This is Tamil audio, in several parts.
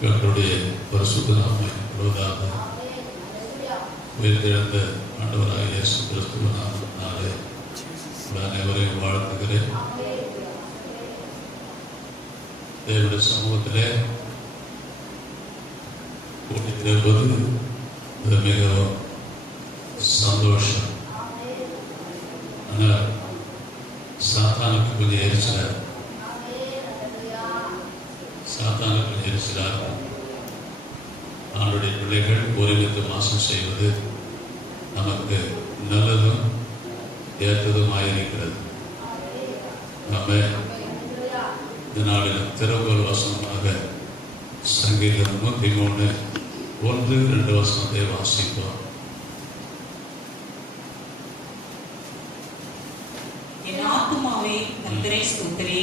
கர்த்தருடைய பரிசுத்த நாமம் முழுவதாக உயிர்த்தெழுந்த ஆண்டவராகிய இயேசு கிறிஸ்துவின் நாமத்தினாலே அனைவரையும் வாழ்த்துகிறேன். தேவனுடைய சமூகத்திலே கூட்டியிருப்பது அது மிகவும் சந்தோஷம். ஆனால் சாத்தானுக்கு கொஞ்சம் எரிச்சலார். ஆண்டுடைய பிள்ளைகள் ஒருமித்து வாசம் செய்வது நமக்கு நல்லதும் ஏற்றதுமாயிருக்கிறது. நம்ம இந்த நாளில் திறவுகோல் வசனமாக சங்கீதம் 103 1-2 வசனத்தை வாசிப்போம். என் ஆத்துமாவே கர்த்தரை ஸ்தோத்திரி,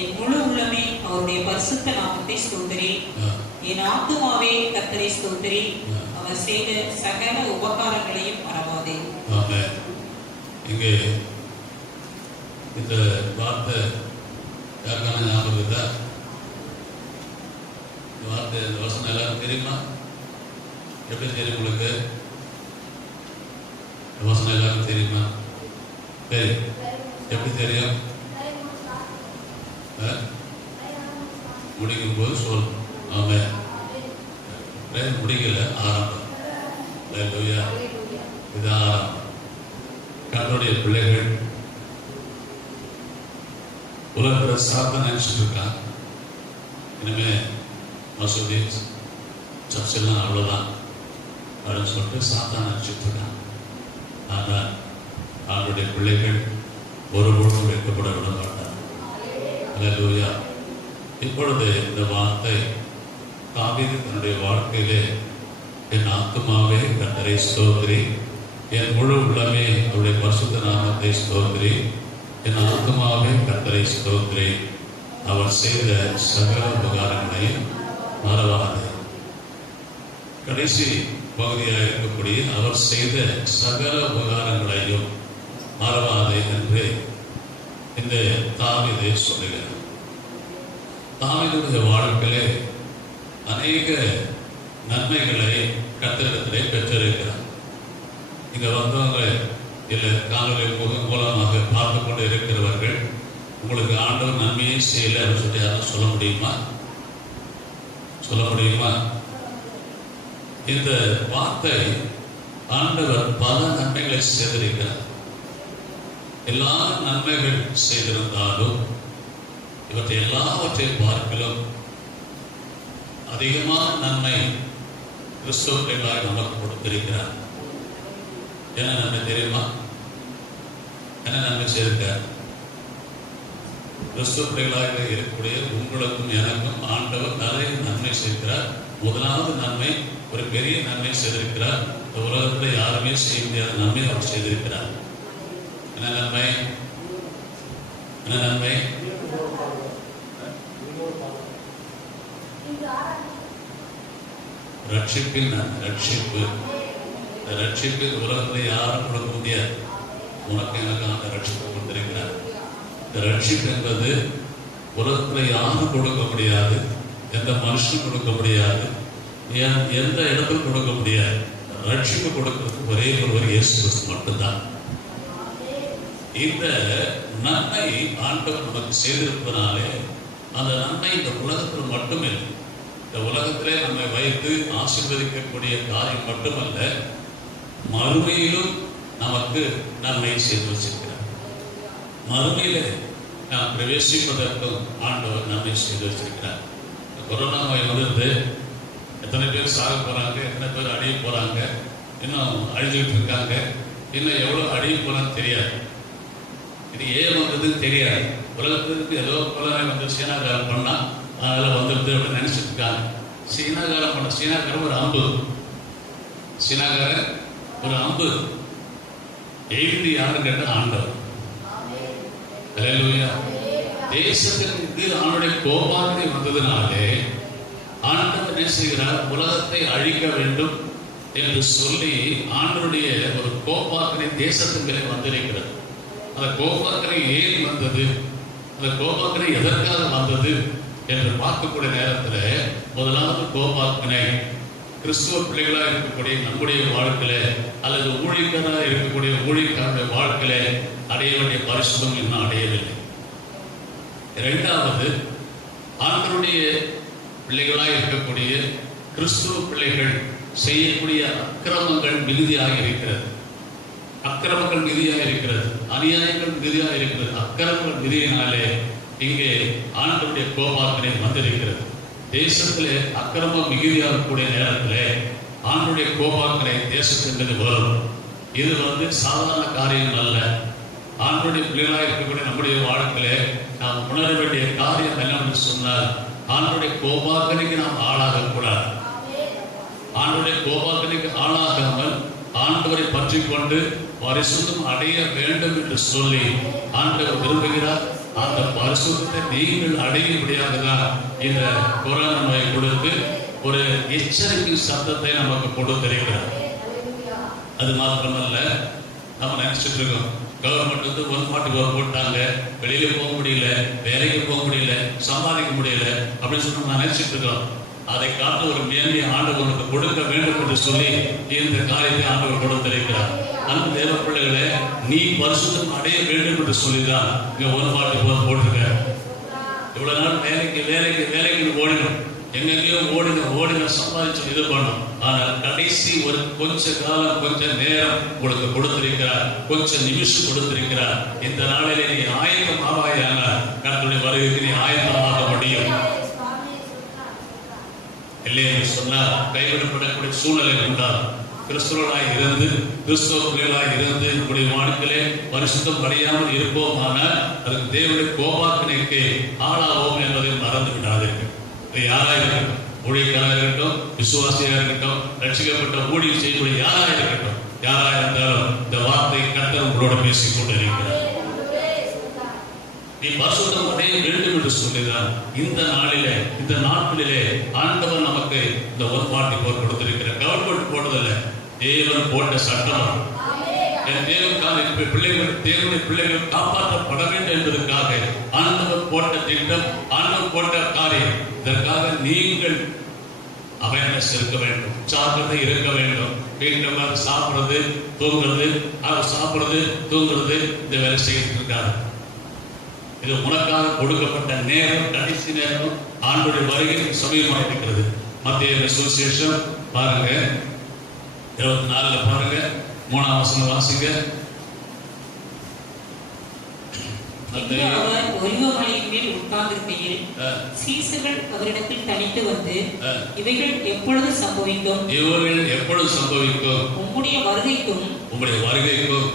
என் முழு உள்ளமே அவருடைய பரிசுத்த நாமத்தை ஸ்தோத்திரி. என் ஆத்துமாவே கர்த்தரை ஸ்தோத்திரி, அவர் செய்த சகல உபகாரங்களையும் மறவாதே. இங்கே இந்த வார்த்தை யாருக்கான ஞாபகம் இருக்கா? இந்த வார்த்தை இந்த வசனம் எல்லாரும் தெரியுமா? எப்படி தெரியும் உங்களுக்கு? இந்த வசனம் எல்லாரும் தெரியுமா? சரி, எப்படி தெரியும்? முடிக்கும் போது சொல். ஆமே, முடிக்கல, ஆரம்பம். இது ஆரம்பம். கர்த்தருடைய பிள்ளைகள் உலகத்தில் சாத்தான் நினைச்சிட்டு இருக்கான். இனிமே மசூதி சர்ச்செல்லாம் அவ்வளோதான் அப்படின்னு சொல்லிட்டு சாத்தான் நினைச்சிட்டு இருக்கான். ஆனால் அவருடைய பிள்ளைகள் ஒருபோதும் வைக்கப்பட விட மாட்டார். அல்லேலூயா. இப்பொழுது இந்த வார்த்தை தாவீது தன்னுடைய வாழ்க்கையிலே என் ஆத்துமாவே கர்த்தரை ஸ்தோத்திரி, என் முழு உள்ளமே அவருடைய பரிசுத்த நாமத்தை ஸ்தோத்திரி, என் ஆத்துமாவே கர்த்தரை ஸ்தோத்திரி, அவர் செய்த சகல உபகாரங்களையும் மறவாதே. கடைசி பகுதியாக இருக்கக்கூடிய அவர் செய்த சகல உபகாரங்களையும் மறவாதே என்று இந்த தாவீது சொல்லுகிறார். தாவீதுடைய வாழ்க்கையிலே அநேக நன்மைகளை கர்த்தரிடத்திலே பெற்றிருக்கிறார். இங்க வந்தவங்க இல்லை காணொலி மூலமாக பார்த்து கொண்டு இருக்கிறவர்கள் உங்களுக்கு ஆண்டவர் நன்மையை செய்யலை அப்படின்னு சொல்லி யாரும் சொல்ல முடியுமா? சொல்ல முடியுமா? இந்த வார்த்தை ஆண்டவர் பல நன்மைகளை செய்திருக்கிறார். எல்லா நன்மைகள் செய்திருந்தாலும் இவற்றை எல்லாவற்றையும் பார்க்கலாம் அதிகமான நன்மை கிறிஸ்தவர்களாக நமக்கு கொடுத்திருக்கிறார். என்ன நன்மை தெரியுமா? என்ன நன்மை செய்திருக்கார்? கிறிஸ்தவர்களாக இருக்கக்கூடிய உங்களுக்கும் எனக்கும் ஆண்டவர் நிறைய நன்மை செய்கிறார். முதலாவது நன்மை, ஒரு பெரிய நன்மை செய்திருக்கிறார். இந்த உலகத்தில் யாருமே செய்ய முடியாத நன்மை அவர் செய்திருக்கிறார். என்ன நன்மை? என்ன நன்மை? ரட்சிப்பின் ரட்சிப்பு. ரட்சிப்பின் உலகத்தில் யாரும் கொடுக்க முடியாது. உனக்கு எனக்கு அந்த ரட்சிப்பு கொடுத்திருக்கிறார். இந்த ரட்சிப்பு என்பது உலகத்தில் யாரும் கொடுக்க முடியாது, எந்த மனுஷனும் கொடுக்க முடியாது, எந்த இடத்துல கொடுக்க முடியாது. ரட்சிப்பு கொடுக்கிறதுக்கு ஒரே ஒருவர் இயேசு கிறிஸ்து மட்டும்தான். இந்த நன்மை ஆண்டவர் நமக்கு செய்திருப்பதனாலே அந்த நன்மை இந்த உலகத்தில் மட்டுமே, இந்த உலகத்திலே நம்மை வைத்து ஆசீர்வதிக்கக்கூடிய காரியம் மட்டுமல்ல, மறுமையிலும் நமக்கு நன்மை செய்து வச்சிருக்கிறார். மறுமையிலே நாம் பிரவேசிப்பதற்கும் ஆண்டவர் நன்மை செய்து வச்சிருக்கிறார். கொரோனா நோய் வந்து எத்தனை பேர் சாக போறாங்க, எத்தனை பேர் அழிய போறாங்க, இன்னும் அழிஞ்சுக்கிட்டு இருக்காங்க, இன்னும் எவ்வளோ அழிய போறான்னு தெரியாது. இது ஏன் வந்ததுன்னு தெரியாது. உலகத்துக்கு ஏதோ கொரோனா வந்து சீனாக்காரன் பண்ணா அதெல்லாம் வந்துடுது அப்படின்னு நினைச்சிட்டு இருக்காங்க. சீனாக்காரன் பண்ண சீனாக்காரன் ஒரு அம்பு, சீனாக்காரன் ஒரு அம்பு எழுதி யாரும் கேட்ட ஆண்டவர். அல்லேலூயா. தேசத்திற்கு ஆண்டுடைய கோபாக்னி வந்ததுனாலே ஆண்டவர் என்ன செய்கிறார்? உலகத்தை அழிக்க வேண்டும் என்று சொல்லி ஆண்டவருடைய ஒரு கோபாக்னி தேசத்தின் மேலே வந்திருக்கிறது. அந்த கோபாக்னி ஏன் வந்தது, அந்த கோபாக்னி எதற்காக வந்தது என்று பார்க்கக்கூடிய நேரத்தில் முதலாவது கோபாக்கினை கிறிஸ்துவ பிள்ளைகளாக இருக்கக்கூடிய நம்முடைய வாழ்க்கையில அல்லது ஊழியர்களாக இருக்கக்கூடிய ஊழியர்களுடைய வாழ்க்கையில அடைய வேண்டிய பரிசுத்தம் இன்னும் அடையவில்லை. இரண்டாவது, ஆண்டவருடைய பிள்ளைகளாக இருக்கக்கூடிய கிறிஸ்துவ பிள்ளைகள் செய்யக்கூடிய அக்கிரமங்கள் மிகுதியாக இருக்கிறது. அக்கிரமங்கள் மிகுதியாக இருக்கிறது, அநியாயங்கள் மிகுதியாக இருக்கிறது. அக்கிரமங்கள் மிகுதியினாலே இங்கே ஆண்டவருடைய கோபாக்கினை வந்திருக்கிறது. தேசத்திலே அக்கிரமம் மிகுதியாக கூடிய நேரத்திலே ஆண்டவருடைய கோபாக்கினை தேசத்தின் வரும். இது சாதாரண காரியம் அல்ல. ஆண்டவருடைய பிள்ளைகளாக இருக்கக்கூடிய நம்முடைய வாழ்க்கையிலே நாம் உணர வேண்டிய காரியம் என்னவென்று சொன்னால், ஆண்டவருடைய கோபாக்கினைக்கு நாம் ஆளாகக்கூடாது. ஆண்டவருடைய கோபாக்கினைக்கு ஆளாகாமல் ஆண்டவரை பற்றி கொண்டு பரிசுத்தம் அடைய வேண்டும் என்று சொல்லி ஆண்டவர் விரும்புகிறார். அந்த பரிசுத்தத்தை நீங்கள் அடையும்படியாக தான் இந்த கொரோனா நோயை கொடுத்து ஒரு எச்சரிக்கை சத்தத்தை நமக்கு கொடுத்திருக்கிறார். அது மாத்திரமல்ல, நம்ம நினைச்சிட்டு இருக்கோம் கவர்மெண்ட் 144 போட்டாங்க, வெளியில போக முடியல, வேலைக்கு போக முடியல, சம்பாதிக்க முடியல அப்படின்னு சொல்லி நம்ம நினைச்சிட்டு இருக்கோம். அதை காட்ட ஒரு மேன்மையை ஆண்டவருக்கு கொடுக்க வேண்டும் என்று சொல்லி இந்த காரியத்தை ஆண்டவர் கொடுத்திருக்கிறார். அந்த தேவ பிள்ளைகளே, நீ பரிசுத்தம் அடைய வேண்டும் என்று சொல்லிதான் இங்க 144 போட்டிருக்க. இவ்வளவு நாள் வேலைக்கு ஓடினோம், எங்கெங்கயோ ஓடின சம்பாதிச்சு இது பண்ணோம். ஆனால் கடைசி ஒரு கொஞ்ச காலம், கொஞ்ச நேரம் உங்களுக்கு கொடுத்திருக்கிறார், கொஞ்ச நிமிஷம் கொடுத்திருக்கிறார். இந்த நாளிலே நீ ஆயத்தம் ஆவாயான கர்த்தருடைய வருகைக்கு நீ ஆயத்தமாக முடியும். இல்லையே சொன்னால் கைவிடப்படக்கூடிய சூழ்நிலை உண்டால் கிறிஸ்துவர்களாய் இருந்து கிறிஸ்துவ பிள்ளைகளாய் இருந்து நம்முடைய வாழ்க்கையிலே பரிசுத்தம் அடையாமல் இருப்போமானால் அதுக்கு தேவனுடைய கோபாக்கினைக்கு ஆளாவோம் என்பதை மறந்து விடாதீர்கள். யாராக இருக்கட்டும், ஊழியக்காராக இருக்கட்டும், விசுவாசியாக இருக்கட்டும், ரட்சிக்கப்பட்ட ஊழியம் செய்யக்கூடிய யாராக இருக்கட்டும், யாராக இருந்தாலும் இந்த வார்த்தை கர்த்தர் உங்களோட பேசிக் கொண்டிருக்கிறார். நீ பரிசுத்தம் அடைய வேண்டும் என்று சொல்லிதான் இந்த நாளிலே, இந்த நாட்களிலே ஆண்டவர் நமக்கு இந்த 144 கொடுத்திருக்கிற. கவர்மெண்ட் போட்டதில்லை, தேவன் போட்ட சட்டம். தேவனுடைய பிள்ளைகள் காப்பாற்றப்பட வேண்டும் என்பதற்காக ஆண்டவர் போட்ட திட்டம், ஆண்டவர் போட்ட காரியம். இதற்காக நீங்கள் அவேர்னஸ் இருக்க வேண்டும், ஜாக்கிரதை இருக்க வேண்டும். வீட்டில் சாப்பிடுறது தூங்குறது, சாப்பிடுறது தூங்குறது இந்த வேலை செய்துட்டு இருக்காரு. இது உனக்காக கொடுக்கப்பட்ட நேரம், கடைசி நேரம். ஆண்டவருடைய வருகை சமீபமாக இருக்கிறது. மத்திய சுவிசேஷம் பாருங்க 24 பாருங்க, 3ஆம் வசனம் வாசிங்க. அவர் ஒலிவமலையின் மேல் உட்கார்ந்திருக்கையில் சீசர்கள் அவரிடத்தில் தனித்து வந்து, இவைகள் எப்பொழுது சம்பவிக்கும்? உம்முடைய வருகைக்கும்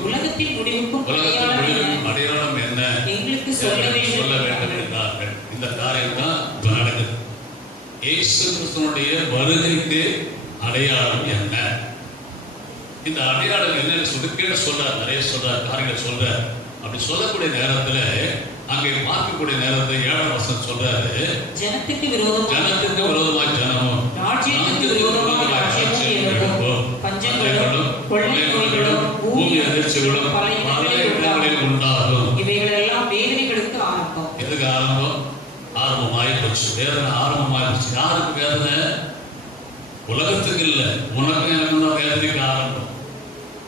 உலகத்தின் முடிவுக்கும் அடையாளம் என்ன எங்களுக்கு சொல்ல வேண்டும் என்றார்கள். இந்த காரியம் தான் நடக்குது. இயேசு கிறிஸ்துவினுடைய வருகைக்கு அடையாளம் என்ன? இந்த அடையாளம் என்னன்னு சொல்லி கீழே சொல்றார், நிறைய சொல்றார், காரியங்கள் சொல்றார். அப்படி சொல்லக்கூடிய நேரத்துல அங்கே பார்க்கக்கூடிய நேரத்தை 7ஆம் வசனம் சொல்றாரு, ஜனத்துக்கு விரோதமாய் ஜனமும், ராஜ்யத்துக்கு விரோதமாய் ராஜ்யமும் எழும்பும், பஞ்சங்களும் கொள்ளை நோய்களும் பூமி அதிர்ச்சிகளும் பல இடங்களில் உண்டாகும். இவைகள் எல்லாம் வேதனைகளுக்கு ஆரம்பம். எதுக்கு ஆரம்பம்? ஆரம்பமாய் போச்சு, வேதனை ஆரம்பமாய் போச்சு. யாருக்கு வேதனை? உலகத்துக்கு இல்லை, உனக்கும் எனக்கும் தான் வேதனைக்கு ஆரம்பம்.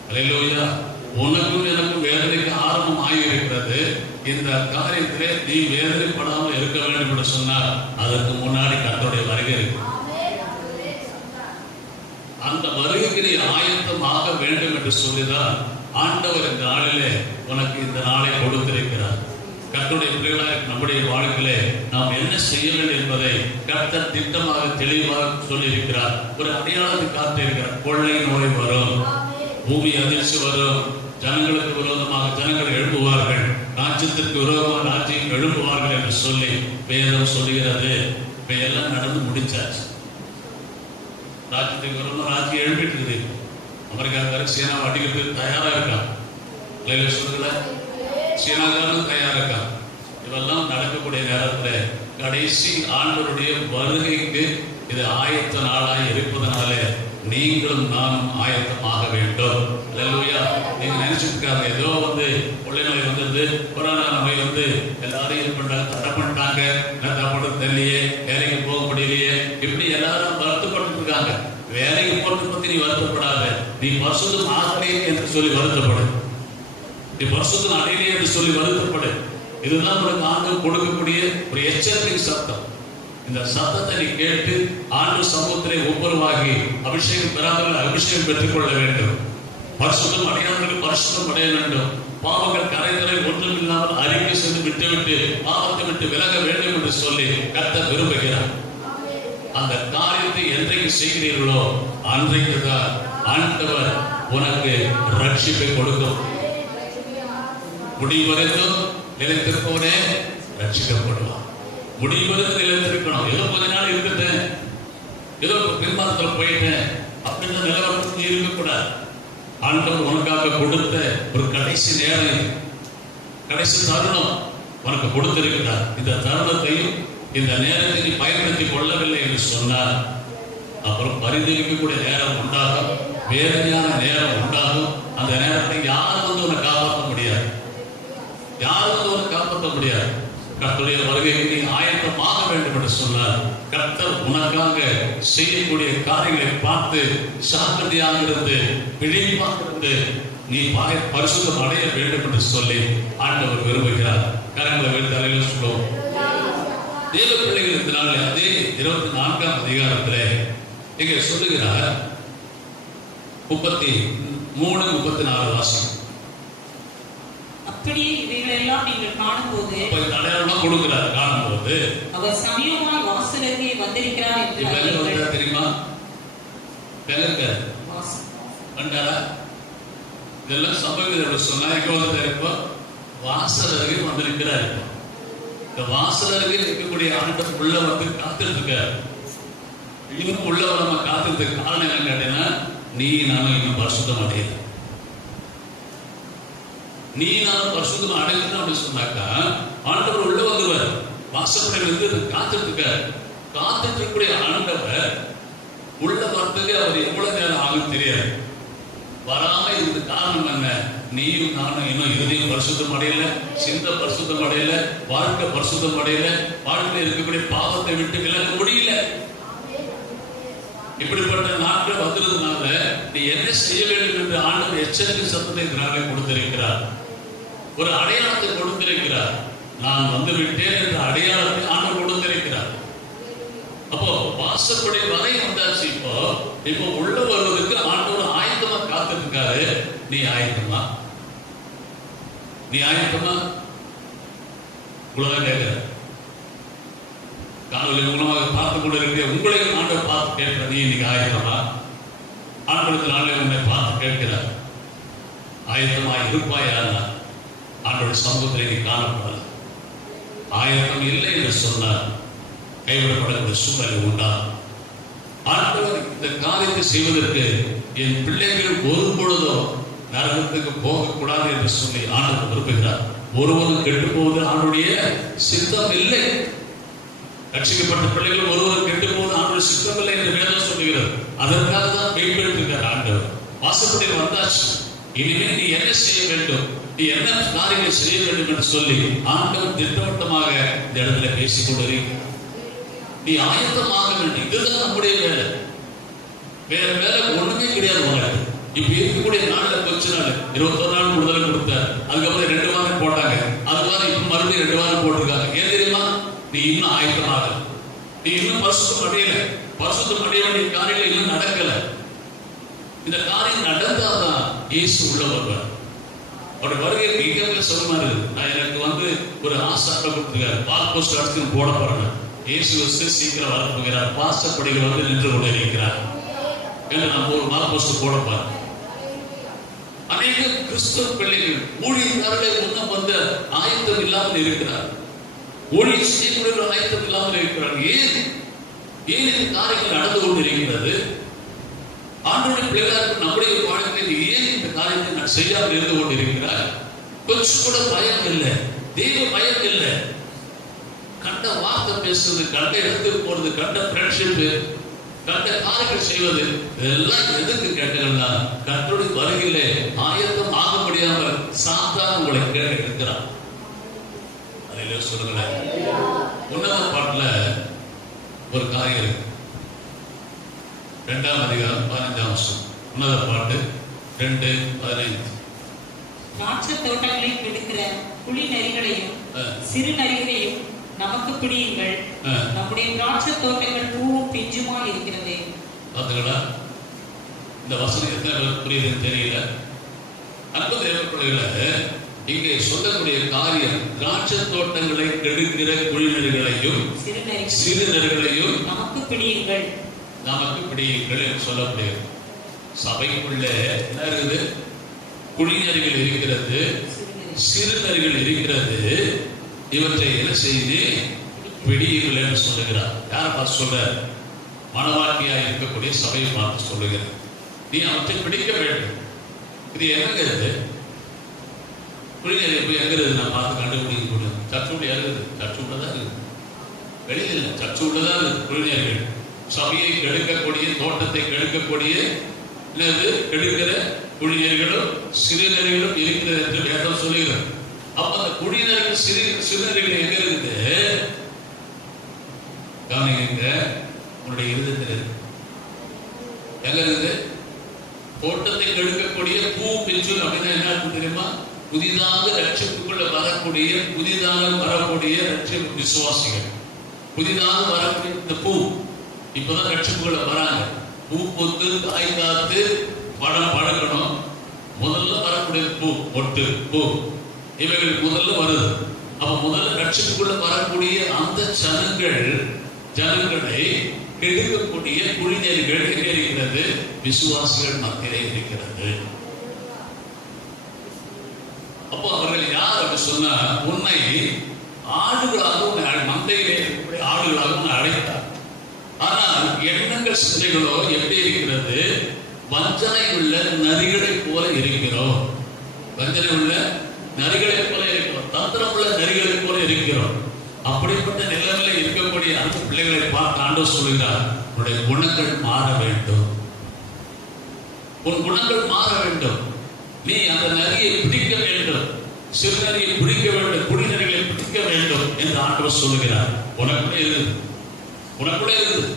அல்லேலூயா. உனக்கும் எனக்கும் வேதனைக்கு ஆரம்பம் ஆகியிருக்கிறது. இந்த காரியத்திலே நீ வேதனைப்படாமல் இருக்க வேண்டும் என்று சொன்னால் அதற்கு முன்னாடி கர்த்தருடைய வருகை இருக்கு. அந்த வருகைக்கு நீ ஆயத்தமாக வேண்டும் என்று சொல்லிதான் ஆண்டவர் இந்த நாளிலே உனக்கு இந்த நாளை கொடுத்திருக்கிறார். கர்த்தருடைய பிள்ளைகளாக நம்முடைய வாழ்க்கையிலே நாம் என்ன செய்ய வேண்டும் என்பதை கர்த்தர் திட்டமாக தெளிவாக சொல்லியிருக்கிறார். ஒரு அடையாளத்தை காத்திருக்கிறார். கொள்ளை நோய் வரும், பூமி அதிர்ச்சி வரும், ஜனங்களுக்கு விரோதமாக ஜனங்கள் எழுப்புவார்கள், ராஜ்யத்திற்கு விரோதமாக ராஜ்யம் எழுப்புவார்கள் என்று சொல்லி வேதம் சொல்லுகிறது. இப்ப எல்லாம் நடந்து முடிச்சாச்சு. ராஜ்யத்துக்கு விரோதமாக ராஜ்யம் எழுப்பிட்டு இருக்குது. அமெரிக்காக்காரர் சீனாவை அடிக்கிறதுக்கு தயாரா இருக்கான். சொல்லுங்கள, சீனாக்காரன் தயாரா இருக்கான். இதெல்லாம் நடக்கக்கூடிய நேரத்தில் கடைசி ஆண்டவருடைய வருகைக்கு இது ஆயத்த நாளாய் இருப்பதனாலே நீங்களும் நானும் ஆயத்தமாக வேண்டும். அல்லேலூயா. நீங்க நினைச்சிருக்காங்க ஏதோ கொள்ளை நோய் வந்தது, கொரோனா நோய் எல்லாரையும் தடை பண்ணிட்டாங்க, என்ன தடை தெரியலையே, வேலைக்கு போக முடியலையே, இப்படி இருக்காங்க. வேலைக்கு போறதை பத்தி நீ வருத்தப்படாத. நீ பரிசுத்தம் ஆகலையே என்று சொல்லி வருத்தப்படு. நீ பரிசுத்தம் அடையலையே என்று சொல்லி வருத்தப்படு. இதுதான் உனக்கு ஆண்டவர் கொடுக்கக்கூடிய ஒரு எச்சரிக்கை சத்தம். இந்த சத்தத்தை நீ கேட்டு ஆண்டு சமூகத்திலே ஒவ்வொருவாகி அபிஷேகம் பெறாதவர்கள் அபிஷேகம் பெற்றுக்கொள்ள வேண்டும். பரிசுத்தம் அடையாதவர்கள் பரிசுத்தம் அடைய வேண்டும். பாவங்கள் கரைதலை ஒன்றும் இல்லாமல் அறிக்கை செய்து விட்டுவிட்டு பாவத்தை விட்டு விலக வேண்டும் என்று சொல்லி கர்த்தர் விரும்புகிறார். அந்த காரியத்தை என்றைக்கு செய்கிறீர்களோ அன்றைக்கு தான் ஆண்டவர் உனக்கு ரட்சிப்பை கொடுக்கும். முடிவரைக்கும் நிலைத்திருப்பவனே ரட்சிக்கப்படுவான். முடிவரைக்கும் நிலைத்திருக்கணும். ஏதோ கொஞ்ச நாள் இருந்துட்டேன், ஏதோ பின்மாற்றத்தில் போயிட்டேன் அப்படின்ற நிலவரத்துக்கு இருக்கக்கூடாது. ஆண்டவர் உனக்காக கொடுத்த ஒரு கடைசி நேரம், கடைசி தருணம் உனக்கு கொடுத்திருக்கிறார். இந்த தருணத்தையும் இந்த நேரத்தை நீ பயன்படுத்திக் கொள்ளவில்லை என்று சொன்னார், அப்புறம் பரிந்துரைக்கக்கூடிய நேரம் உண்டாகும், வேதனையான நேரம் உண்டாகும். அந்த நேரத்தை யாரும் வந்து உன்னை காப்பாற்ற முடியாது, யாரும் வந்து உன்னை காப்பாற்ற முடியாது. கர்த்தருடைய வருகைக்கு நீ ஆயத்தமாக வேண்டும் என்று சொன்னார். கர்த்தர் உனக்காக செய்யக்கூடிய காரியங்களை பார்த்து சாக்கிரதையாக இருந்து விழிப்பாக இருந்து நீ பரிசுத்தம் அடைய வேண்டும் என்று சொல்லி ஆண்டவர் விரும்புகிறார். கரங்களை வைத்து அறையில் சொல்லுவோம். தேவ பிள்ளைகள் இதனால அதே 24ஆம் அதிகாரத்திலே இங்கே சொல்லுகிறார். 33-34 வாசம். அப்படியே இவைகளெல்லாம் நீங்கள் காணும்போது அடையாளமா கொடுக்கிறார். காணும்போது அவர் சமீபமாய் வாசலுக்கே வந்திருக்கிறார் என்று தெரியுமா? கண்டாரா? இதெல்லாம் சம்பவிக்கிறது சொன்னா இங்க வந்து இப்போ வாசல் அருகே வந்திருக்கிறார். இந்த வாசல் அருகே இருக்கக்கூடிய ஆண்டவர் உள்ள வந்து காத்துட்டு இருக்கார். இன்னும் உள்ள நம்ம காத்துறதுக்கு காரணம் என்னன்னு கேட்டீங்கன்னா, நீ நானும் இன்னும் பரிசுத்தம் அடையல. நீ நானும் பரிசுத்தம் அடையணும் அப்படின்னு சொன்னாக்கா ஆண்டவர் உள்ள வந்துருவார். வாசப்படையில் இருந்து காத்துட்டு இருக்கார். காத்துட்டு இருக்கக்கூடிய ஆண்டவர் உள்ள வரத்துக்கு அவர் எவ்வளவு நேரம் ஆகும் தெரியாது. வராம இதுக்கு காரணம் என்ன? நீயும் நானும் இன்னும் இறுதியும் பரிசுத்தம் அடையல, சிந்த பரிசுத்தம் அடையல, வாழ்க்கை பரிசுத்தம் அடையல, வாழ்க்கையில் இருக்கக்கூடிய பாவத்தை விட்டு விலக முடியல. இப்படிப்பட்ட நாட்கள் வந்ததுனால நீ என்ன செய்ய வேண்டும் என்று ஆண்டவர் எச்சரிக்கை சத்தத்தை நாளை கொடுத்திருக்கிறார். ஒரு அடையாளத்தை கொடுத்திருக்கிறார். நான் வந்து விட்டேன் என்ற அடையாளத்தை ஆண்டவர் கொடுத்திருக்கிறார். அப்போ வாசப்படி வரை வந்தாச்சு. இப்போ உள்ள வருவதற்கு ஆண்டவர் ஆயத்தமா காத்திருக்காரு. நீ ஆயத்தமா? நீ ஆயத்தமா? உலகம் கேட்கிற காணொலி மூலமாக பார்த்து கொண்டு இருக்கிற உங்களையும் ஆண்டவர் பார்த்து கேட்கிற நீ இன்னைக்கு ஆயத்தமா? ஆண்டவருக்கு நாளே உன்னை பார்த்து கேட்கிறார். ஆயத்தமா இருப்பாயா? ஆண்டவர் சமூகத்தில் நீ காணப்படல. ஆயத்தம் இல்லை என்று சொன்னார் கைவிடப்படக்கூடிய சூழ்நிலை உண்டாகும். ஆண்டவர் இந்த காரியத்தை செய்வதற்கு என் பிள்ளைகள் ஒரு பொழுதோ நரகத்துக்கு போகக்கூடாது என்று சொல்லி ஆண்டவர் விரும்புகிறார். ஒருவரும் கெட்டு போவது ஆண்டுடைய சித்தம் இல்லை. ரட்சிக்கப்பட்ட பிள்ளைகள் ஒருவரும் கெட்டு போவது ஆண்டுடைய சித்தம் இல்லை என்று வேதம் சொல்லுகிறது. அதற்காக தான் கைப்பற்றிருக்கிறார் ஆண்டவர். வாசப்படியில் வந்தாச்சு. இனிமே நீ என்ன செய்ய வேண்டும், நீ என்ன காரியங்கள் செய்ய வேண்டும் என்று சொல்லி ஆண்டவர் திட்டவட்டமாக இந்த இடத்துல பேசிக் கொண்டிருக்கிறார். நீ ஆயத்தமாக வேண்டும். இதுதான் நம்முடைய வேலை. வேற வேலை ஒண்ணுமே கிடையாது. உங்களுக்கு இப்ப இருக்கக்கூடிய நாள்ல கொஞ்ச நாள் 21 நாள் விடுதலை கொடுத்தார். அதுக்கப்புறம் 2 வாரம் போட்டாங்க. அது மாதிரி இப்ப மறுபடியும் 2 வாரம் போட்டிருக்காங்க. ஏன் தெரியுமா? நீ இன்னும் ஆயத்தமாக, நீ இன்னும் பரிசுத்தம் அடையல. பரிசுத்தம் அடைய வேண்டிய காரியங்கள் இன்னும் நடக்கல. இந்த காரியம் நடந்தாதான் இயேசு உள்ள வருவார். அவருடைய வருகை மிக சொல்லுமாறு. நான் எனக்கு வந்து ஒரு ஆசை கொடுத்துருக்காரு. பால் போஸ்ட் அடிச்சு போட போறேன். இயேசு சீக்கிரம் வரப்போகிறார். வாசப்படிகள் வந்து நின்று கொண்டு இருக்கிறார் என்று நம்ம ஒரு மால் போஸ்ட் போடப்பார். அநேக கிறிஸ்தவ பிள்ளைகள் ஊழியக்காரர்கள் முன்னம் வந்து ஆயத்தம் இல்லாமல் இருக்கிறார். ஊழியர் செய்யக்கூடிய ஆயத்தம் இல்லாமல் இருக்கிறார். ஏன் இந்த காரியங்கள் நடந்து கொண்டு இருக்கிறது? ஆண்டவருடைய பிள்ளைகளுக்கு நம்முடைய வாழ்க்கையில் ஏன் இந்த காரியத்தை நான் செய்யாமல் இருந்து கொண்டு இருக்கிறார்? கொஞ்சம் கூட பயம் இல்லை, தெய்வ பயம் இல்லை. கண்ட வார்த்தை பேசுறது, கண்ட இடத்துக்கு போறது, கண்ட ஃப்ரெண்ட்ஷிப், கண்ட காரியங்கள் செய்வது, இதெல்லாம் எதுக்கு கேட்டீங்கன்னா கர்த்தருடைய வருகையிலே ஆயத்தம் ஆக முடியாமல் சாத்தான் உங்களை கேட்டு இருக்கிறார். அதிலே சொல்லுங்களேன். உன்னத பாட்டுல ஒரு காரியம் இருக்கு. 2ஆம் அதிகாரம் 15ஆம் வசனம். உன்னத பாட்டு 2:15. திராட்சை தோட்டங்களை கெடுக்கிற குழி நரிகளையும் சிறு நரிகளையும் நமக்கு பிடியுங்கள். நம்முடைய திராட்சை தோட்டங்கள் பூவும் பிஞ்சுமா இருக்கிறது. பாத்தீங்களா? இந்த வசனம் எத்தனை பேர் புரியுதுன்னு தெரியல. அன்பு தேவ பிள்ளைகளை, இங்கே சொல்லக்கூடிய காரியம் திராட்சை தோட்டங்களை கெடுக்கிற குழிநெறிகளையும் சிறு நெறிகளையும் நமக்கு பிடியுங்கள் என்று சொல்லப்படுகிறது. சபைக்குள்ள என்ன இருக்குது? குழிநெறிகள் இருக்கிறது, சிறு நெறிகள் இருக்கிறது. இவற்றை என்ன செய்து பிடியுங்கள் என்று சொல்லுகிறார். யாரை பார்த்து சொல்ற? மனவாட்டியா இருக்கக்கூடிய சபையை பார்த்து சொல்லுகிறார். நீ அவற்றை பிடிக்க வேண்டும். இது என்னங்க? இது குழிநெறி போய் எங்க இருக்குது? நான் பார்த்து கண்டுபிடிக்க முடியும். சர்ச்சு உள்ள இருக்குது, சர்ச்சு உள்ளதான் இருக்குது, வெளியில் இல்லை, சர்ச்சு உள்ளதான் இருக்குது. குழிநெறிகள் சபையை கெடுக்கக்கூடிய, தோட்டத்தை கெடுக்கக்கூடிய, கெடுக்கிற குழிநெறிகளும் சிறு நெறிகளும் இருக்கிறது என்று வேதம் சொல்லுகிறது. அப்ப அந்த குழிநெறிகள் சிறு நெறிகள் எங்க இருக்குது? கவனிங்க, உன்னுடைய இருதயத்தில் எங்க இருக்குது? தோட்டத்தை கெடுக்கக்கூடிய பூ பிஞ்சு அப்படின்னா என்ன அர்த்தம் தெரியுமா? புதிதாக ரட்சிப்புக்குள்ள வரக்கூடிய, புதிதாக வரக்கூடிய ரட்சிப்பு விசுவாசிகள், புதிதாக வரக்கூடிய இந்த பூ இப்பதான் ரட்சிப்புக்குள்ள வராங்க. பூ பொத்து காய் காத்து படம் பழக்கணும். முதல்ல வரக்கூடிய பூ, மொட்டு பூ, இவைகள் முதல்ல வருது. அப்ப முதல்ல ரட்சிப்புக்குள்ள வரக்கூடிய அந்த ஜனங்களை கெடுக்கக்கூடிய குழிநெறிகள் எங்கே இருக்கிறது? விசுவாசிகள் மத்தியிலே இருக்கிறது. அப்போ அவர்கள் யார் அப்படி சொன்னா, உன்னை ஆடுகளாக, உன்னை மந்தையிலே ஆடுகளாக உன்னை அழைத்தார். ஆனால் எண்ணங்கள் சிந்தைகளோ எப்படி இருக்கிறது? வஞ்சனை உள்ள நரிகளை போல இருக்கிறோம். வஞ்சனை உள்ள நரிகளை போல இருக்கிறோம், தந்திரம் உள்ள நரிகளை போல இருக்கிறோம். அப்படிப்பட்ட நிலைமையில இருக்கக்கூடிய அந்த பிள்ளைகளை பார்த்து ஆண்டவர் சொல்கிறார், உன்னுடைய குணங்கள் மாற வேண்டும். உன் குணங்கள் மாற வேண்டும். நீ அந்த நரியை பிடிக்க வேண்டும், சிறு நரியை பிடிக்க வேண்டும், குடிநரிகளை பிடிக்க வேண்டும் என்று ஆண்டவர் சொல்லுகிறார். உனக்குள்ளே இருக்குது, உனக்குள்ளே இருக்குது.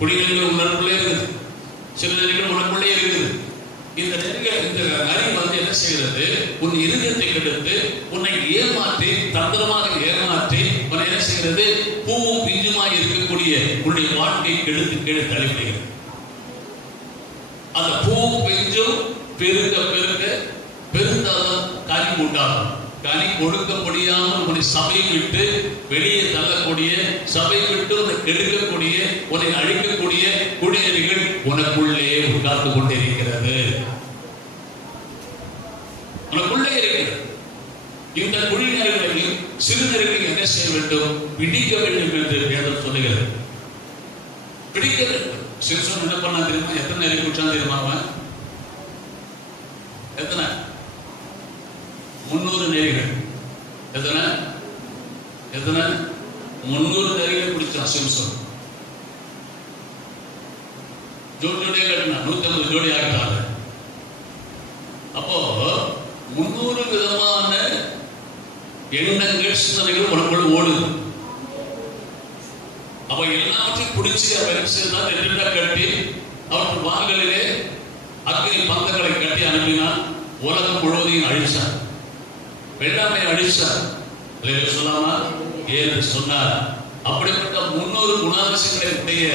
குடிநரிகள் உனக்குள்ளே இருக்குது, சிறு நரிகள் உனக்குள்ளே இருக்குது. இந்த நரிகள், இந்த நரி என்ன செய்கிறது? உன் இருதயத்தை கெடுத்து, உன்னை ஏமாற்றி, தந்திரமாக ஏமாற்றி, உன்னை என்ன செய்கிறது? பூவும் பிஞ்சுமாய் இருக்கக்கூடிய உன்னுடைய வாழ்க்கையை கெடுத்து கீழே தள்ளிவிடுகிறது. அந்த பூவும் பிஞ்சும் பெருக பெருக பெருந்தாதான் கனி உண்டாகும். கனி கொடுக்க முடியாமல் உன்னை சபையை விட்டு வெளியே தள்ளக்கூடிய, சபையை விட்டு உன்னை கெடுக்கக்கூடிய, உன்னை அழிக்கக்கூடிய குடிநெறிகள் உனக்குள்ளே உட்கார்ந்து கொண்டிருக்கிறது. உனக்குள்ளே இருக்கிறது. இந்த குழிநெறிகளையும் சிறு நெறிகளையும் என்ன செய்ய வேண்டும்? பிடிக்க வேண்டும் என்று வேதம் சொல்லுகிறது. பிடிக்க வேண்டும். சிறுசன் என்ன பண்ணா தெரியுமா? எத்தனை நெறி குற்றான் தெரியுமா? அவன் எத்தனை? 300 நெறிகள். எத்தனை? 300 நெறிகளை பிடிச்சான் சிம்சன். ஜோடியோடய கட்டினா 150 ஜோடி ஆகிட்டாங்க. அப்போ 300 விதமான எண்ணங்கள், சிந்தனைகள் உனக்குள்ள ஓடுது. அப்ப எல்லாவற்றையும் பிடிச்சி அவன் கட்டி அவன் வான்களிலே அக்னி பந்தங்களை கட்டி அனுப்பினான். உலகம் முழுவதையும் அழிச்சார், வெள்ளாமை அழிச்சார். சொல்லாமா ஏன்னு சொன்னார். அப்படிப்பட்ட 300 குணாதிசயங்களை உடைய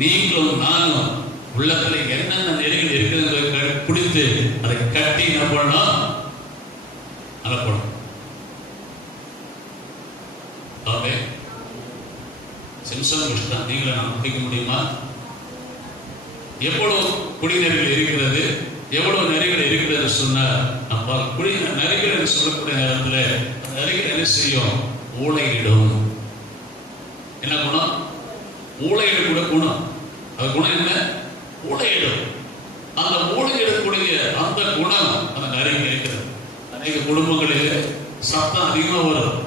நீங்களும் நானும் உள்ளத்துல என்னென்ன நெறிகள் இருக்கிறது பிடித்து அதை கட்டி என்ன பண்ணணும்? அனுப்பணும். சிம்சன் கிருஷ்ணன் நீங்களை நாம் பிடிக்க முடியுமா? எவ்வளவு குடிநெறிகள் இருக்கிறது, எவ்வளவு நெறிகள் இருக்கிறது சொன்னால், நம்ம நெறிகள் என்று சொல்லக்கூடிய நேரத்தில் நெறிகள் என்ன செய்யும்? ஊழையிடும். என்ன குணம்? ஊழையிட கூட குணம். அது குணம் என்ன? ஊழையிடும். அந்த ஊழையிடக்கூடிய அந்த குணம் அந்த நெறிகள் இருக்கிறது. அநேக குடும்பங்களில் சத்தம் அதிகமாக வரும்,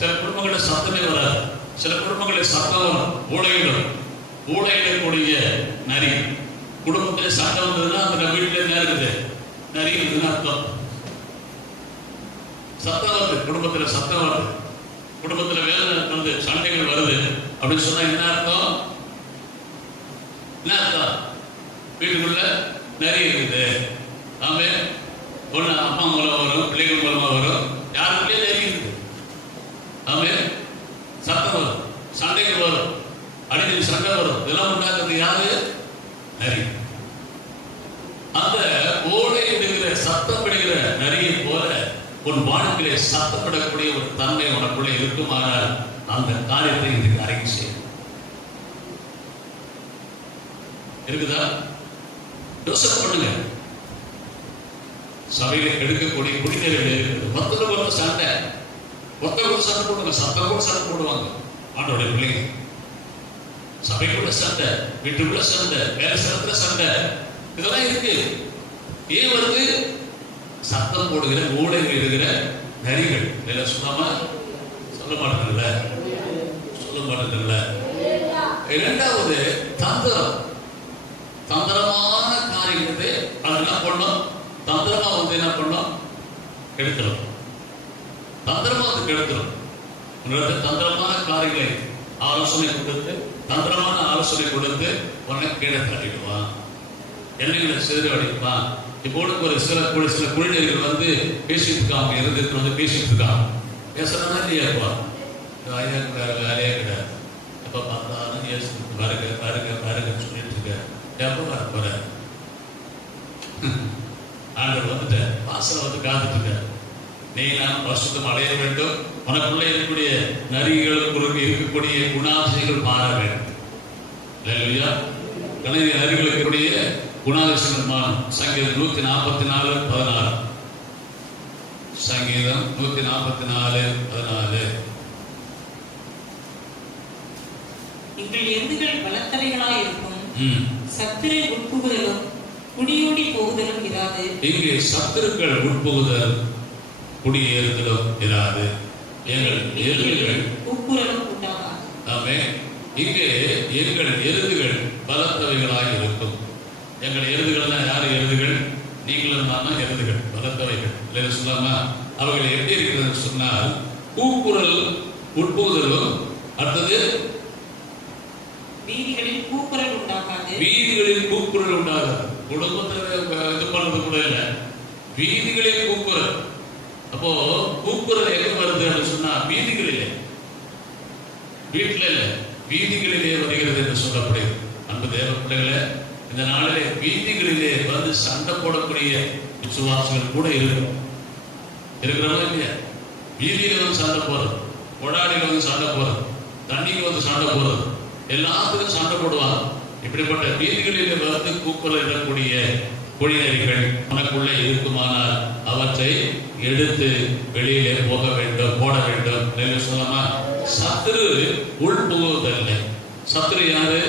சில குடும்பங்களில் சத்தமே வராது, சில குடும்பங்களில் சத்தம் வரும். ஊழையிடும். ஊழையிடக்கூடிய நரி. குடும்பத்தில் சட்டம் வந்ததுன்னா அந்த வீட்டில் என்ன இருக்குது? நரி இருக்குதுன்னு அர்த்தம். சத்தம் வருது, குடும்பத்தில் சத்தம் வருது, குடும்பத்தில் வேலை வந்து சண்டைகள் வருது அப்படின்னு சொன்னா என்ன அர்த்தம்? என்ன அர்த்தம்? வீட்டுக்குள்ள நரி இருக்குது. ஆமே, ஒண்ணு அம்மா மூலம் வரும், பிள்ளைகள் மூலமா வரும், யாருக்குள்ளே நரி இருக்குது. ஆமே, சத்தம் வரும், சண்டைகள் வரும், அடிக்கடி சண்டை வரும். இதெல்லாம் உண்டாக்குறது யாரு? நரி. அந்த ஓடை இடுகிற சத்தப்படுகிற நரியை போல உன் வாழ்க்கையிலே சத்தப்படக்கூடிய ஒரு தன்மை உனக்குள்ளே இருக்குமானால் அந்த காரியத்தை இதுக்கு அறிக்கை செய்யும். இருக்குதா? யோசனை பண்ணுங்க. சபையில கெடுக்கக்கூடிய குடிநீர்கள் இருக்குது. ஒருத்தருக்கு சண்டை, ஒருத்தருக்கு சண்டை போடுவாங்க, சத்தம் கூட சண்டை போடுவாங்க. ஆண்டோடைய பிள்ளைங்க சபைக்குள்ள சண்டை, வீட்டுக்குள்ள சண்டை, வேலை ஸ்தலத்துல சண்டை, இதெல்லாம் இருக்கு. ஏன் வருது? சத்தம் போடுகிற ஊடக இடுகிற நரிகள். இல்ல சொல்லாம சொல்ல மாட்டேங்கல்ல, சொல்ல மாட்டேங்கல்ல. இரண்டாவது தந்திரம், தந்திரமான காரியத்தை அது என்ன பண்ணும்? தந்திரமா வந்து என்ன பண்ணும்? கெடுத்துரும். தந்திரமா வந்து கெடுத்துரும். தந்திரமான காரியங்களை ஆலோசனை கொடுத்து, தந்திரமான ஆலோசனை கொடுத்து உன்னை கீழே தள்ளிடுவான், எண்ணெய்களை சிதறி அடிப்பான். இப்போ ஒரு சில குழந்தைகள் வந்து பேசிட்டு இருக்காங்க, இருந்துட்டு வந்து பேசிட்டு இருக்காங்க, பேசுறதா இல்லையா? ஐயா கிடையாது, வேலையே கிடையாது, எப்ப பார்த்தாலும் ஏசு வருக வருக வருகன்னு சொல்லிட்டு இருக்க, எப்ப வர போற? ஆண்டவர் வந்துட்ட, வாசலை வந்து காத்துட்டு இருக்க. நீ நான் பரிசுத்தம் அடைய வேண்டும், உனக்குள்ளே இருக்கக்கூடிய நரிகளுக்கு இருக்கக்கூடிய குணாதிசயங்கள் மாற வேண்டும். இல்லையா? கணித நரிகளுக்கு இருக்கக்கூடிய குணாதிசயங்கள் மாறும். சங்கீதம் 144:14. சங்கீதம் 144:14. எங்கள் எருதுகள் பலத்தவைகளாய் இருக்கும், சத்துரு உட்புகுதலும் குடியோடி போகுதலும் இராது. இங்கே சத்துருக்கள் உட்புகுதல் குடியேறுதலும் இராது. எங்கள் எருதுகள் கூக்குரலும் உண்டாகாது. ஆமே, இங்கே எங்கள் எருதுகள் பலத்தவைகளாய் இருக்கும். எங்கள் எருதுகள்னா யாரு எருதுகள்? நீங்களும் நாம எருதுகள், பலத்தவைகள். இல்லை சொல்லாம அவர்கள் எப்படி இருக்கிறது சொன்னால், கூக்குரல் உட்புகுதலும், அடுத்தது வீதிகளில் கூக்குரல் உண்டாகாது. வீதிகளில் கூக்குரல் உண்டாகாது. குடும்பத்தில் இது பண்றது கூட இல்லை, வீதிகளில் கூக்குரல். அப்போ கூக்குரல் எங்க வருது அப்படின்னு சொன்னா வீதிகளிலே, வீட்டில இல்ல, வீதிகளிலே வருகிறது என்று சொல்லப்படுகிறது. அன்பு தேவ பிள்ளைகளே, இந்த நாளிலே வீதிகளிலே வந்து சண்டை போடக்கூடிய விசுவாசிகள் கூட இருக்கிறவங்க இல்லையா? வீதியில வந்து சண்டை போறது, கொடாடியில வந்து சண்டை போறது, தண்ணிக்கு வந்து சண்டை போறது, எல்லாத்துக்கும் சண்டை போடுவாங்க. இப்படிப்பட்ட வீதிகளிலே வந்து கூக்குரல் இடக்கூடிய குடிநெறிகள் உனக்குள்ளே இருக்குமானால் அவற்றை எடுத்து வெளியிலே போக வேண்டும், போட வேண்டும். சொல்லாம சத்துரு உள்புகுவதில்லை. சத்துரு யாரு?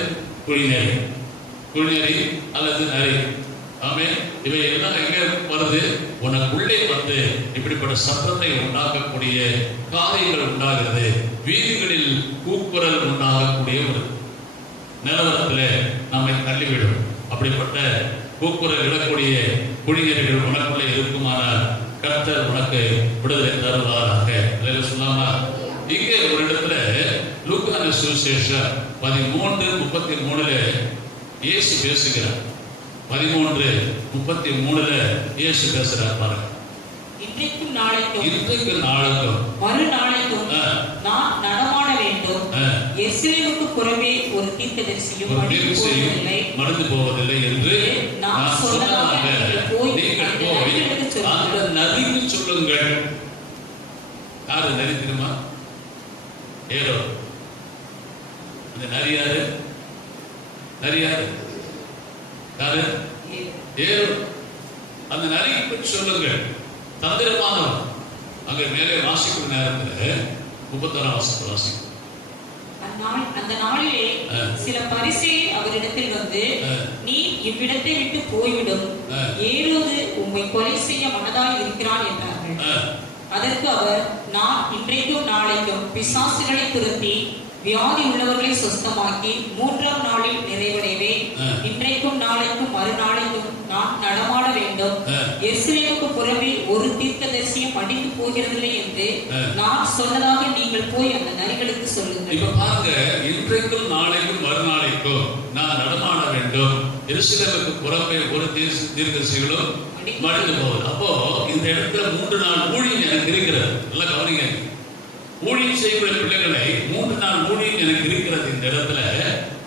குடிநெறி, குடிநெறி அல்லது நரி. ஆமே, இவை எல்லாம் எங்க வருது? உனக்குள்ளே வந்து இப்படிப்பட்ட சத்தத்தை உண்டாக்கக்கூடிய காரியங்கள் உண்டாகிறது. வீதிகளில் கூக்குரல் உண்டாகக்கூடிய ஒரு நிலவரத்தில் நம்மை தள்ளிவிடும். அப்படிப்பட்ட கூக்குரல் இடக்கூடிய குடிநெறிகள் உனக்குள்ளே இருக்குமானால் கர்த்தர் உனக்கு விடுதலை தருவாராக. சொல்லாம இங்கே ஒரு இடத்துல லூக்கா சுவிசேஷம் 13:33 இயேசு பேசுகிறார். 13:33 இயேசு பேசுறார் பாருங்க. இன்றைக்கும் நாளைக்கும், இன்றைக்கு நாளைக்கும், மறுநாளைக்கும் நான் நடமாட வேண்டும். எருசலேமுக்கு புறமே ஒரு தீர்க்கதரிசியும் மடிந்து போவதில்லை என்று நான் சொன்னதாக நீங்கள் போய் அந்த நதிக்கு சொல்லுங்கள். யாரு நதி தெரியுமா? ஏரோ. அந்த நரி யாரு? நரி யாரு? யாரு? ஏரோ. அந்த நரியை பற்றி சொல்லுங்கள். தந்திரமானவன். அங்க மேலே வாசிக்கும் நேரத்தில் 31ஆம் வசனத்தை வாசிக்கும். அந்த நாளிலே சில பரிசேயர் அவரிடத்தில் வந்து, நீ இவ்விடத்தை விட்டு போய்விடும், ஏரோது உம்மை கொலை செய்ய மனதாய் இருக்கிறான் என்றார்கள். அதற்கு அவர், நான் இன்றைக்கும் நாளைக்கும் பிசாசுகளை துரத்தி வியாதி உள்ளவர்களை சுத்தமாக்கி 3ஆம் நாளில் நிறைவடைவேன். இன்றைக்கும் நாளைக்கும் மறுநாளைக்கும் நான் நடமாட வேண்டும். எருசலேமுக்கு புறமே ஒரு தீர்க்கதரிசியும் மடிந்து போகிறதில்லை என்று நான் சொன்னதாக நீங்கள் போய் அந்த நரிகளுக்கு சொல்லுங்கள். இப்ப பாருங்க, இன்றைக்கும் நாளைக்கும் மறுநாளைக்கும் நான் நடமாட வேண்டும். வேண்டும். எருசலேமுக்கு புறம்பே ஒரு தீர்க்கதரிசிகளும் மடிந்து போவது. அப்போ இந்த இடத்துல 3 நாள் ஊழியம் எனக்கு இருக்கிறது. நல்லா கவனிங்க, ஊழியம் செய்யக்கூடிய பிள்ளைகளை 3 நாள் ஊழியம் எனக்கு இருக்கிறது இந்த இடத்துல.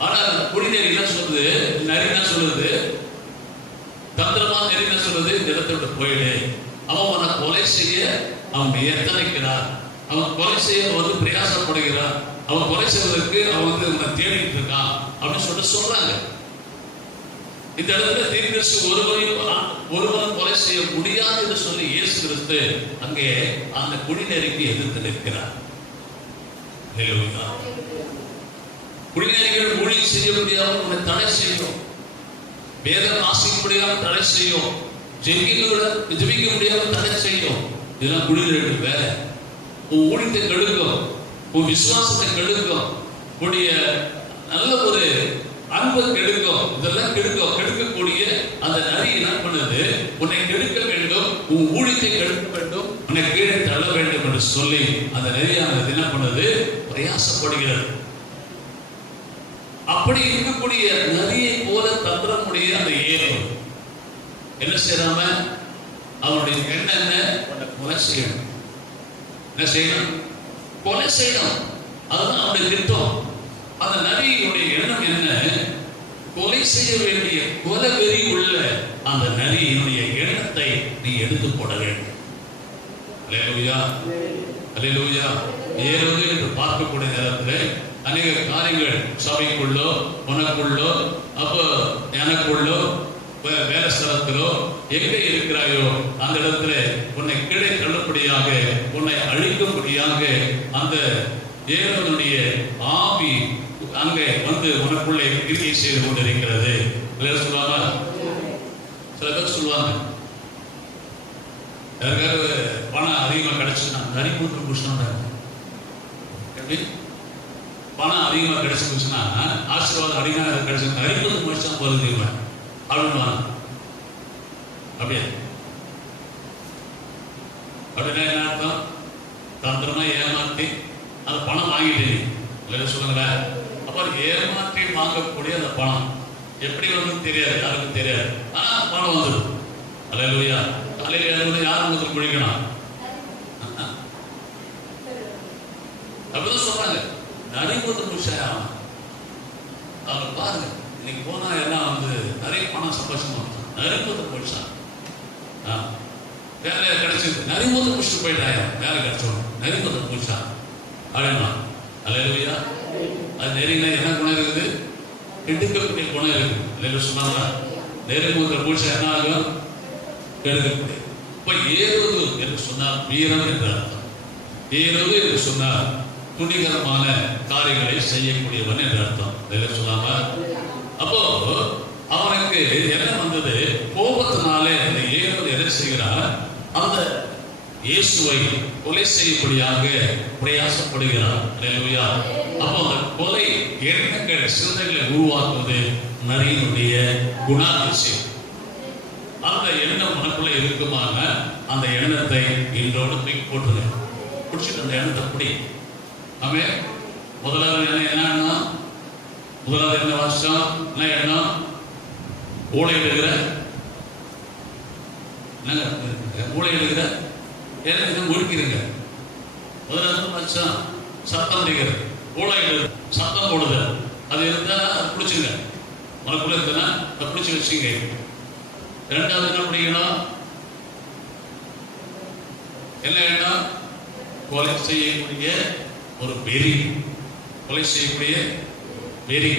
ஆனால் குடிநீர் என்ன சொல்லுது, நரி என்ன சொல்லுது, தந்திரமா நரி என்ன சொல்லுது, இந்த இடத்தை விட்டு போயிடு. அவன் அவனை கொலை செய்ய அவன் எத்தனைக்கிறான், அவன் கொலை செய்ய வந்து பிரயாசப்படுகிறான், அவன் கொலை செய்வதற்கு அவன் வந்து உன்னை தேடிட்டு இருக்கான் அப்படின்னு சொல்றாங்க. இந்த இடத்துல தீர்க்கதரிசி ஒருவன் கொலை செய்ய முடியாது என்று சொல்லி இயேசு கிறிஸ்து அங்கே அந்த குடிநெறிக்கு எதிர்த்து நிற்கிறார். குடிநெறிகள் ஊழியம் செய்ய முடியாமல் உன்னை தடை செய்யும், வேதம் வாசிக்க முடியாமல் தடை செய்யும், ஜெபிக்க முடியாமல் தடை செய்யும். இதெல்லாம் குடிநெறிகள் வேற. உன் ஊழியத்தை கெடுக்கும், உன் விசுவாசத்தை கெடுக்கும், உன்னுடைய நல்ல ஒரு அன்பை கெடுக்கும். இதெல்லாம் கெடுக்கக்கூடிய அந்த நரி என்ன பண்ணுது, உன்னை கெடுக்க வேண்டும், உன் ஊழியத்தை கெடுக்க வேண்டும், உன்னை கீழே தள்ள வேண்டும் என்று சொல்லி அந்த நரியானது என்ன பண்ணுது, பிரயாசப்படுகிறது. அப்படி இருக்கக்கூடிய நரியை போல தந்திரமுடைய அந்த ஏறு என்ன செய்யறாம, அவனுடைய எண்ணம் என்ன, கொலை செய்யணும். என்ன செய்யணும், கொலை செய்யணும். அதுதான் அவனுடைய திட்டம். அந்த நரியினுடைய எண்ணம் என்ன, கொலை செய்ய வேண்டிய கொலை வெறி உள்ள அந்த நரியினுடைய எண்ணத்தை நீ எடுத்து போட வேண்டும். அல்லேலூயா, அல்லேலூயா. ஏறுவது என்று பார்க்கக்கூடிய நேரத்தில் அநேக காரியங்கள் சபைக்குள்ளோ உனக்குள்ளோ அப்போ எனக்குள்ளோ வேலை ஸ்தலத்திலோ எங்கே இருக்கிறாயோ அந்த இடத்துல உன்னை கீழே தள்ளும்படியாக, உன்னை அழிக்கும்படியாக அந்த தேவனுடைய ஆவி அங்கே வந்து உனக்குள்ளே கிரியை செய்து கொண்டிருக்கிறது. சொல்லுவாங்க, சில பேர் சொல்லுவாங்க, யாருக்காவது பணம் அதிகமாக கிடைச்சுன்னா நரி மூன்று புஷ்ணம், எப்படி பணம் அதிகமாக கிடைச்சிருச்சுன்னா ஆசீர்வாதம் அதிகமாக கிடைச்சு நரி மூன்று புஷ்ணம் போகுது அப்படின்னு அப்படியே. அப்படின்னா என்ன அர்த்தம், தந்திரமா ஏமாற்றி அந்த பணம் வாங்கிட்டீங்க சொல்லுங்களேன். அப்புறம் ஏமாற்றி வாங்கக்கூடிய அந்த பணம் எப்படி வந்து தெரியாது, யாருக்கும் தெரியாது, ஆனா பணம் வந்துடும். அல்லேலூயா. காலையில் எழுந்து யாரும் முதல் குளிக்கணும் அப்படிதான் சொல்றாங்க. நிறைய விஷயம் அவங்க பாருங்க, இன்னைக்கு போனா எல்லாம் வந்து நிறைய பணம் சந்தோஷமா நிறைய முடிச்சான், வேலை கிடைச்சது நிறைய முடிச்சுட்டு போயிட்டாங்க, வேலை கிடைச்சோம் நிறைய முடிச்சான் அப்படின்னா. அல்லேலூயா. அது நெறினா என்ன குணம் இருக்குது, கெடுக்கக்கூடிய குணம் இருக்குது. இல்லைன்னு சொன்னாங்க, நெருங்குகிற பூச்சா என்ன ஆகும், கெடுக்கக்கூடிய. இப்ப ஏறுவது என்று சொன்னால் வீரம் என்று அர்த்தம். ஏறுவது என்று சொன்னால் துணிகரமான காரியங்களை செய்யக்கூடியவன் என்று அர்த்தம். இல்லைன்னு சொன்னாங்க. அப்போ அவனுக்கு என்ன வந்தது, கோபத்தினாலே அந்த ஏறுவது என்ன செய்கிறார், அந்த இயேசுவை கொலை செய்யும்படியாக பிரயாசப்படுகிறார். அல்லேலூயா. அப்போ அந்த கொலை எண்ணங்கள் சிந்தனைகளை உருவாக்குவது நரியினுடைய குணாதிசயம். அந்த எண்ணம் உனக்குள்ள இருக்குமான அந்த எண்ணத்தை இன்றோடு தூக்கி போட்டுருங்க, பிடிச்சிட்டு அந்த எண்ணத்தை பிடி. ஆமே. முதலாவது என்ன, முதலாவது என்ன வருஷம் என்ன எண்ணம், ஊழல் எடுக்கிற ஊழல் எடுக்கிற என்ன முடிக்கிறீங்க. முதலாவது வருஷம் சத்தம் அடிக்கிறது, ஊழல் சத்தம் போடுது, அது இருந்தா அது பிடிச்சுங்க, உனக்குள்ள இருக்குன்னா அதை பிடிச்சி வச்சுங்க. ரெண்டாவது என்ன பிடிக்கணும், என்ன வேணும், கொலை செய்யக்கூடிய ஒரு வெறி, கொலை செய்யக்கூடிய வெறி,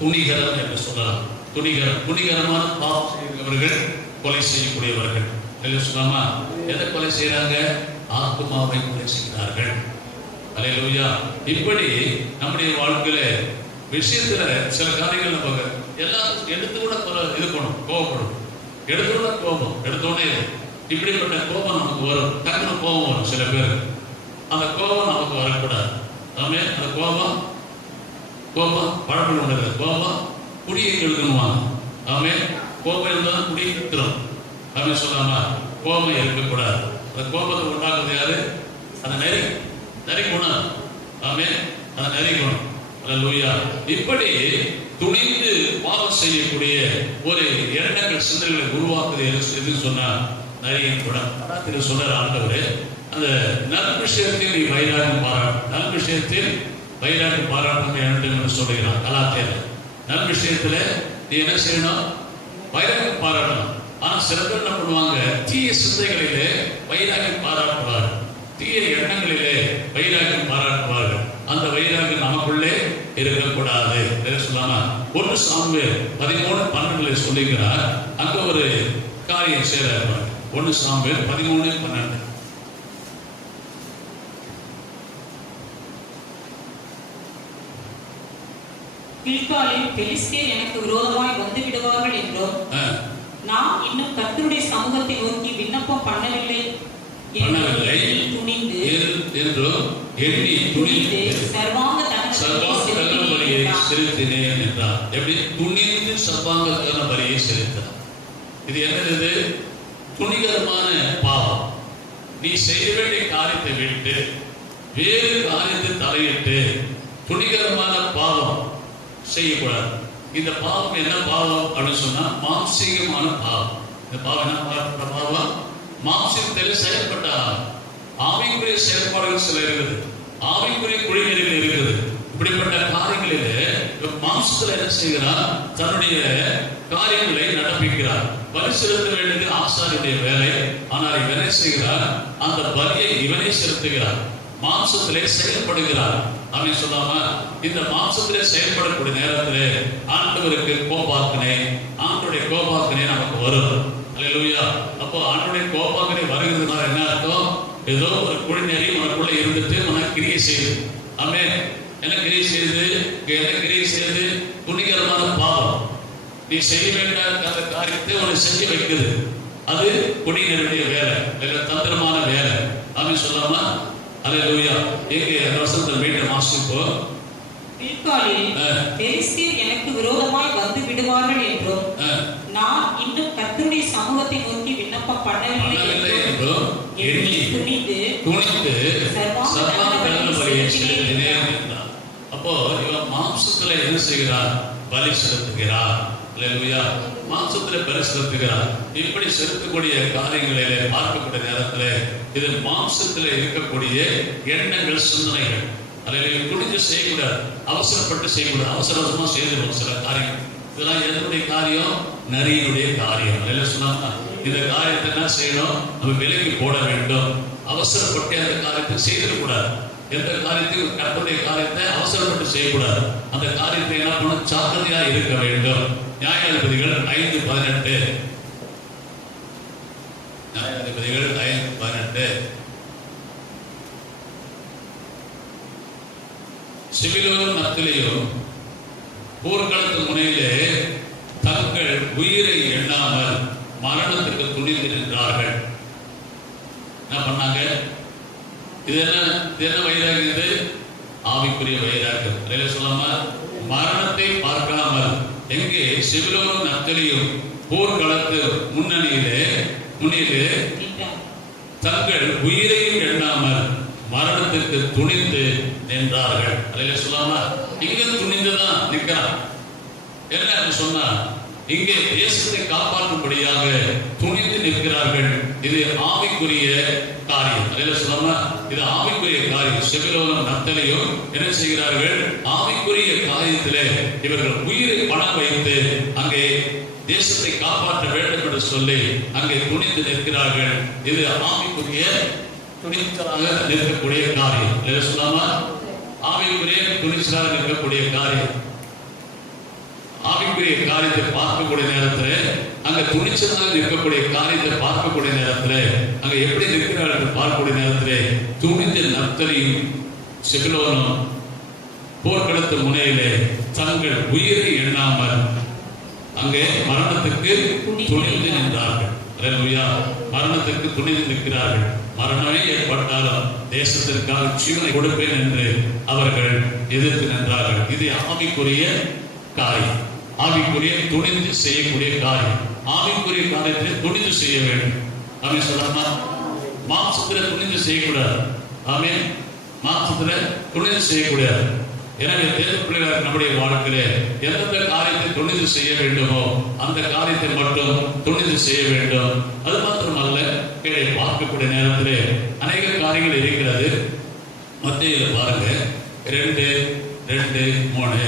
துணிகரம் என்று சொல்லலாம். துணிகரமான பாவம் செய்கிறவர்கள் கொலை செய்யக்கூடியவர்கள். சொல்லாமா, எதை கொலை செய்யறாங்க, ஆத்மாவை கொலை செய்கிறார்கள். அல்லேலூயா. இப்படி நம்முடைய வாழ்க்கையில விஷயத்துல சில காரியங்கள் நம்ம எல்லாம் எடுத்து கூட இது பண்ணும், கோபப்படும், எடுத்தோட கோபம், எடுத்தோடனே இப்படிப்பட்ட கோபம் நமக்கு வரும், டக்குனு கோபம் வரும் சில பேர். அந்த கோபம் நமக்கு வரக்கூடாது. ஆமே. அந்த கோபம் பழக்கம் உண்டது, கோபம் குடியை கெடுக்கணுவாங்க. ஆமே. கோபம் இருந்தால் குடியை கெடுக்கிறோம். ஆமே சொல்லாமா, கோபம் இருக்கக்கூடாது. அந்த கோபத்தை உண்டாக்குறது யாரு, அந்த நரி குணம். ஆமே. அந்த நரி குணம். அல்லேலூயா. இப்படி துணிந்து பாவம் செய்யக்கூடிய ஒரு எண்ணங்கள் சிந்தனைகளை உருவாக்குது எது சொன்னா நரியின் குணம் சொன்ன ஆண்டவர் அந்த நல் விஷயத்தில் நீ வைராகம் பாராட்டு, நல் விஷயத்தில் வைராகம் பாராட்ட வேண்டும் என்று சொல்லுகிறான் கலாத்தியர். நல் விஷயத்துல நீ என்ன செய்யணும்? வைராகம் பாராட்டணும். ஆனா சில பேர் என்ன பண்ணுவாங்க, தீய சிந்தைகளிலே வைராகம் பாராட்டுவார், தீய எண்ணங்களிலே வைராகம் பாராட்டுவார்கள். அந்த வைராகம் நமக்குள்ளே இருக்கக்கூடாது. சொல்லாம 1 சாமுவேல் 13:12 சொல்லுகிறார். அங்க ஒரு காரியம் செய்யறாரு. 1 சாமுவேல் 13:12. பில்காலில் பெலிஸ்தேர் எனக்கு விரோதமாய் வந்து விடுவார்கள் என்றும் நான் இன்னும் கர்த்தருடைய சமூகத்தை நோக்கி விண்ணப்பம் பண்ணவில்லை துணிந்து சர்வாங்க தகன பலியை செலுத்தினேன் என்றார். எப்படி துணிந்து சர்வாங்க தகன பலியை செலுத்தினார். இது என்னது? துணிகரமான பாவம். நீ செய்ய வேண்டிய காரியத்தை விட்டு வேறு காரியத்தை தலையிட்டு துணிகரமான பாவம் செய்யக்கூடாது. இந்த பாவம் என்ன பாவம் அப்படின்னு சொன்னா மாம்சீகமான பாவம். இந்த பாவம் என்ன பாவம்? மாம்சத்தில் செயல்பட்ட ஆவிக்குரிய செயல்பாடுகள் சில இருக்குது, ஆவிக்குரிய குழிநெறிகள் இருக்குது. இப்படிப்பட்ட காரியங்களிலே மாம்சத்தில் என்ன செய்கிறார்? தன்னுடைய காரியங்களை நடப்பிக்கிறார். பலி செலுத்த வேண்டியது ஆசாரியுடைய வேலை. ஆனால் இவன் என்ன செய்கிறார்? அந்த பலியை இவனே செலுத்துகிறார், மாம்சத்திலே செயல்படுகிறார். அப்படின்னு சொல்லாம இந்த மாம்சத்திலே செயல்படக்கூடிய நேரத்திலே ஆண்டவருக்கு கோபாக்கினை, ஆண்டோடைய கோபாக்கினை நமக்கு வரும். அல்லேலூயா. அப்போ ஆண்டோடைய கோபாக்கினை வருகிறதுனால என்ன அர்த்தம்? ஏதோ ஒரு குழிநெறி உனக்குள்ள இருந்துட்டு உனக்கு கிரியை செய்யுது. ஆமென். என்ன கிரியை செய்யுது? என்ன கிரியை செய்யுது? துணிகரமான பாவம். நீ செய்ய வேண்டிய அந்த காரியத்தை உனக்கு செஞ்சு வைக்குது. அது குடிநெறிய வேலை, தந்திரமான வேலை. அப்படின்னு சொல்லாம அல்லேலூயா. எங்கே வசனத்தை மீண்டும் வாசிப்போம். பில்காலில் பெலிஸ்தேர் எனக்கு விரோதமாய் வந்து விடுவார்கள் என்றும் நான் இன்னும் கர்த்தருடைய சமூகத்தை நோக்கி விண்ணப்பம் பண்ணவில்லை என்றும் எண்ணி துணிந்து சர்வாங்க தகன பலியை செலுத்தினேன் என்றார். அப்போ இவன் மாம்சத்துல என்ன செய்கிறார்? பலி செலுத்துகிறார். அல்லேலூயா. மாம்சத்துல பலி செலுத்துகிறார். இப்படி செலுத்தக்கூடிய காரியங்களிலே பார்க்கக்கூடிய நேரத்திலே இது மாம்சத்துல இருக்கக்கூடிய எண்ணங்கள், சிந்தனைகள். அல்லேலூயா. துணிஞ்சு செய்யக்கூடாது, அவசரப்பட்டு செய்யக்கூடாது. அவசரமா செய்திருவோம் சில காரியங்கள். இதெல்லாம் எதனுடைய காரியம்? நரியினுடைய காரியம். அல்லேலூயா. சொன்னாங்க இந்த காரியத்தை என்ன செய்யணும்? நம்ம விலகி போட வேண்டும். அவசரப்பட்டு அந்த காரியத்தை செய்திடக்கூடாது. எந்த காரியத்தையும் கர்த்தருடைய காரியத்தை அவசரப்பட்டு செய்யக்கூடாது. அந்த காரியத்தை என்ன பண்ண? ஜாக்கிரதையா இருக்க வேண்டும். நியாயாதிபதிகள் 5:18. நியாயாதிபதிகள் 5:18. சிபிலோரும் நப்தலியும் போர்க்களத்து முனையிலே தங்கள் உயிரை எண்ணாமல் மரணத்துக்கு துணிந்து நின்றார்கள். என்ன பண்ணாங்க? இது என்ன வைராகியம்? இது ஆவிக்குரிய வைராகியம். சொல்லாம மரணத்தை பார்க்காமல் எங்கே சிபிலோரும் நப்தலியும் போர்க்களத்து முன்னணியிலே தங்கள் உயிரையும் எண்ணாமல் மரணத்துக்கு துணிந்து நின்றார்கள். அல்லேலூயா. சொல்லாம இங்க துணிந்துதான் நிற்கிறான். என்ன சொன்னா இங்கே தேசத்தை காப்பாற்றும்படியாக துணிந்து நிற்கிறார்கள். இது ஆவிக்குரிய காரியம். அல்லேலூயா. சொல்லாம இது ஆவிக்குரிய காரியம். செபிலோனும் நப்தலியும் என்ன செய்கிறார்கள்? ஆவிக்குரிய காரியத்திலே இவர்கள் உயிரை பணம் வைத்து அங்கே தேசத்தை காப்பாற்ற வேண்டும் என்று சொல்லி அங்கே துணிந்து நிற்கிறார்கள். இது ஆவிக்குரிய துணிச்சலாக நிற்கக்கூடிய காரியம். சொல்லாம ஆவிக்குரிய துணிச்சலாக நிற்கக்கூடிய காரியம். ஆவிக்குரிய காரியத்தை பார்க்கக்கூடிய நேரத்தில் அங்க துணிச்சலாக நிற்கக்கூடிய காரியத்தை பார்க்கக்கூடிய நேரத்தில் அங்க எப்படி நிற்கிறார்கள் பார்க்கக்கூடிய நேரத்தில் துணிந்த நப்தலியும் செபிலோனும் போர்க்களத்து முனையிலே தங்கள் உயிரை எண்ணாமல் அங்கே மரணத்துக்கு துணிந்து நின்றார்கள். அல்லேலூயா. மரணத்துக்கு துணிந்து நிற்கிறார்கள். மரணமே ஏற்பட்டாலும் தேசத்திற்காக ஜீவனை கொடுப்பேன் என்று அவர்கள் எதிர்த்து நின்றார்கள். இது ஆவிக்குரிய காரியம், ஆவிக்குரிய துணிந்து செய்யக்கூடிய காரியம். ஆவிக்குரிய காரியத்தை துணிந்து செய்ய வேண்டும். அப்படின்னு சொல்லாமா மாம்சத்துல துணிந்து செய்யக்கூடாது. ஆமென். மாம்சத்துல துணிந்து செய்யக்கூடாது. எனவே தேவ பிள்ளைகள் நம்முடைய வாழ்க்கையிலே எந்தெந்த காரியத்தை துணிந்து செய்ய வேண்டுமோ அந்த காரியத்தை மட்டும் துணிந்து செய்ய வேண்டும். அது மாத்திரமல்ல, கீழே பார்க்கக்கூடிய நேரத்திலே அநேக காரியங்கள் இருக்கிறது. மத்தேயுல பாருங்க 2:2-3.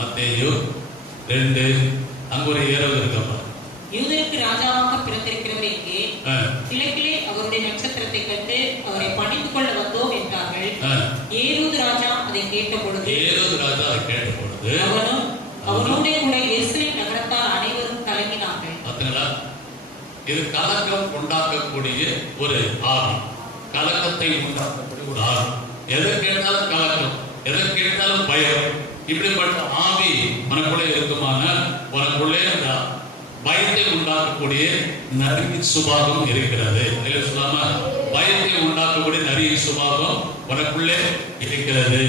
மத்தேயு 2 அங்க ஒரு ஏறல் இருக்கப்பா. யூதருக்கு ராஜாவாக பிறந்திருக்கிறவர் எங்கே? கிழக்கிலே அவருடைய நட்சத்திரத்தை கண்டு அவரை பணிந்து கொள்ள வந்தோம் என்றார்கள். ஏரோது ராஜா அதை கேட்டபொழுது அவனும் அவனோட கூட எருசலேம் நகரத்தார் அனைவரும் கலங்கினார்கள். பார்த்தீங்களா? இது கலக்கம் உண்டாக்கக்கூடிய ஒரு ஆவி, கலக்கத்தை உண்டாக்கக்கூடிய ஒரு ஆவி. எதை கேட்டாலும் கலக்கம், எதை கேட்டாலும் பயம். இப்படிப்பட்ட ஆவி உனக்குள்ளே இருக்குமானால் உனக்குள்ளே அந்த பயத்தை உண்டாக்கக்கூடிய நரியின் சுபாவம் இருக்கிறது. சொல்லாம பயத்தை உண்டாக்கக்கூடிய நரியின் சுபாவம் உனக்குள்ளே இருக்கிறது.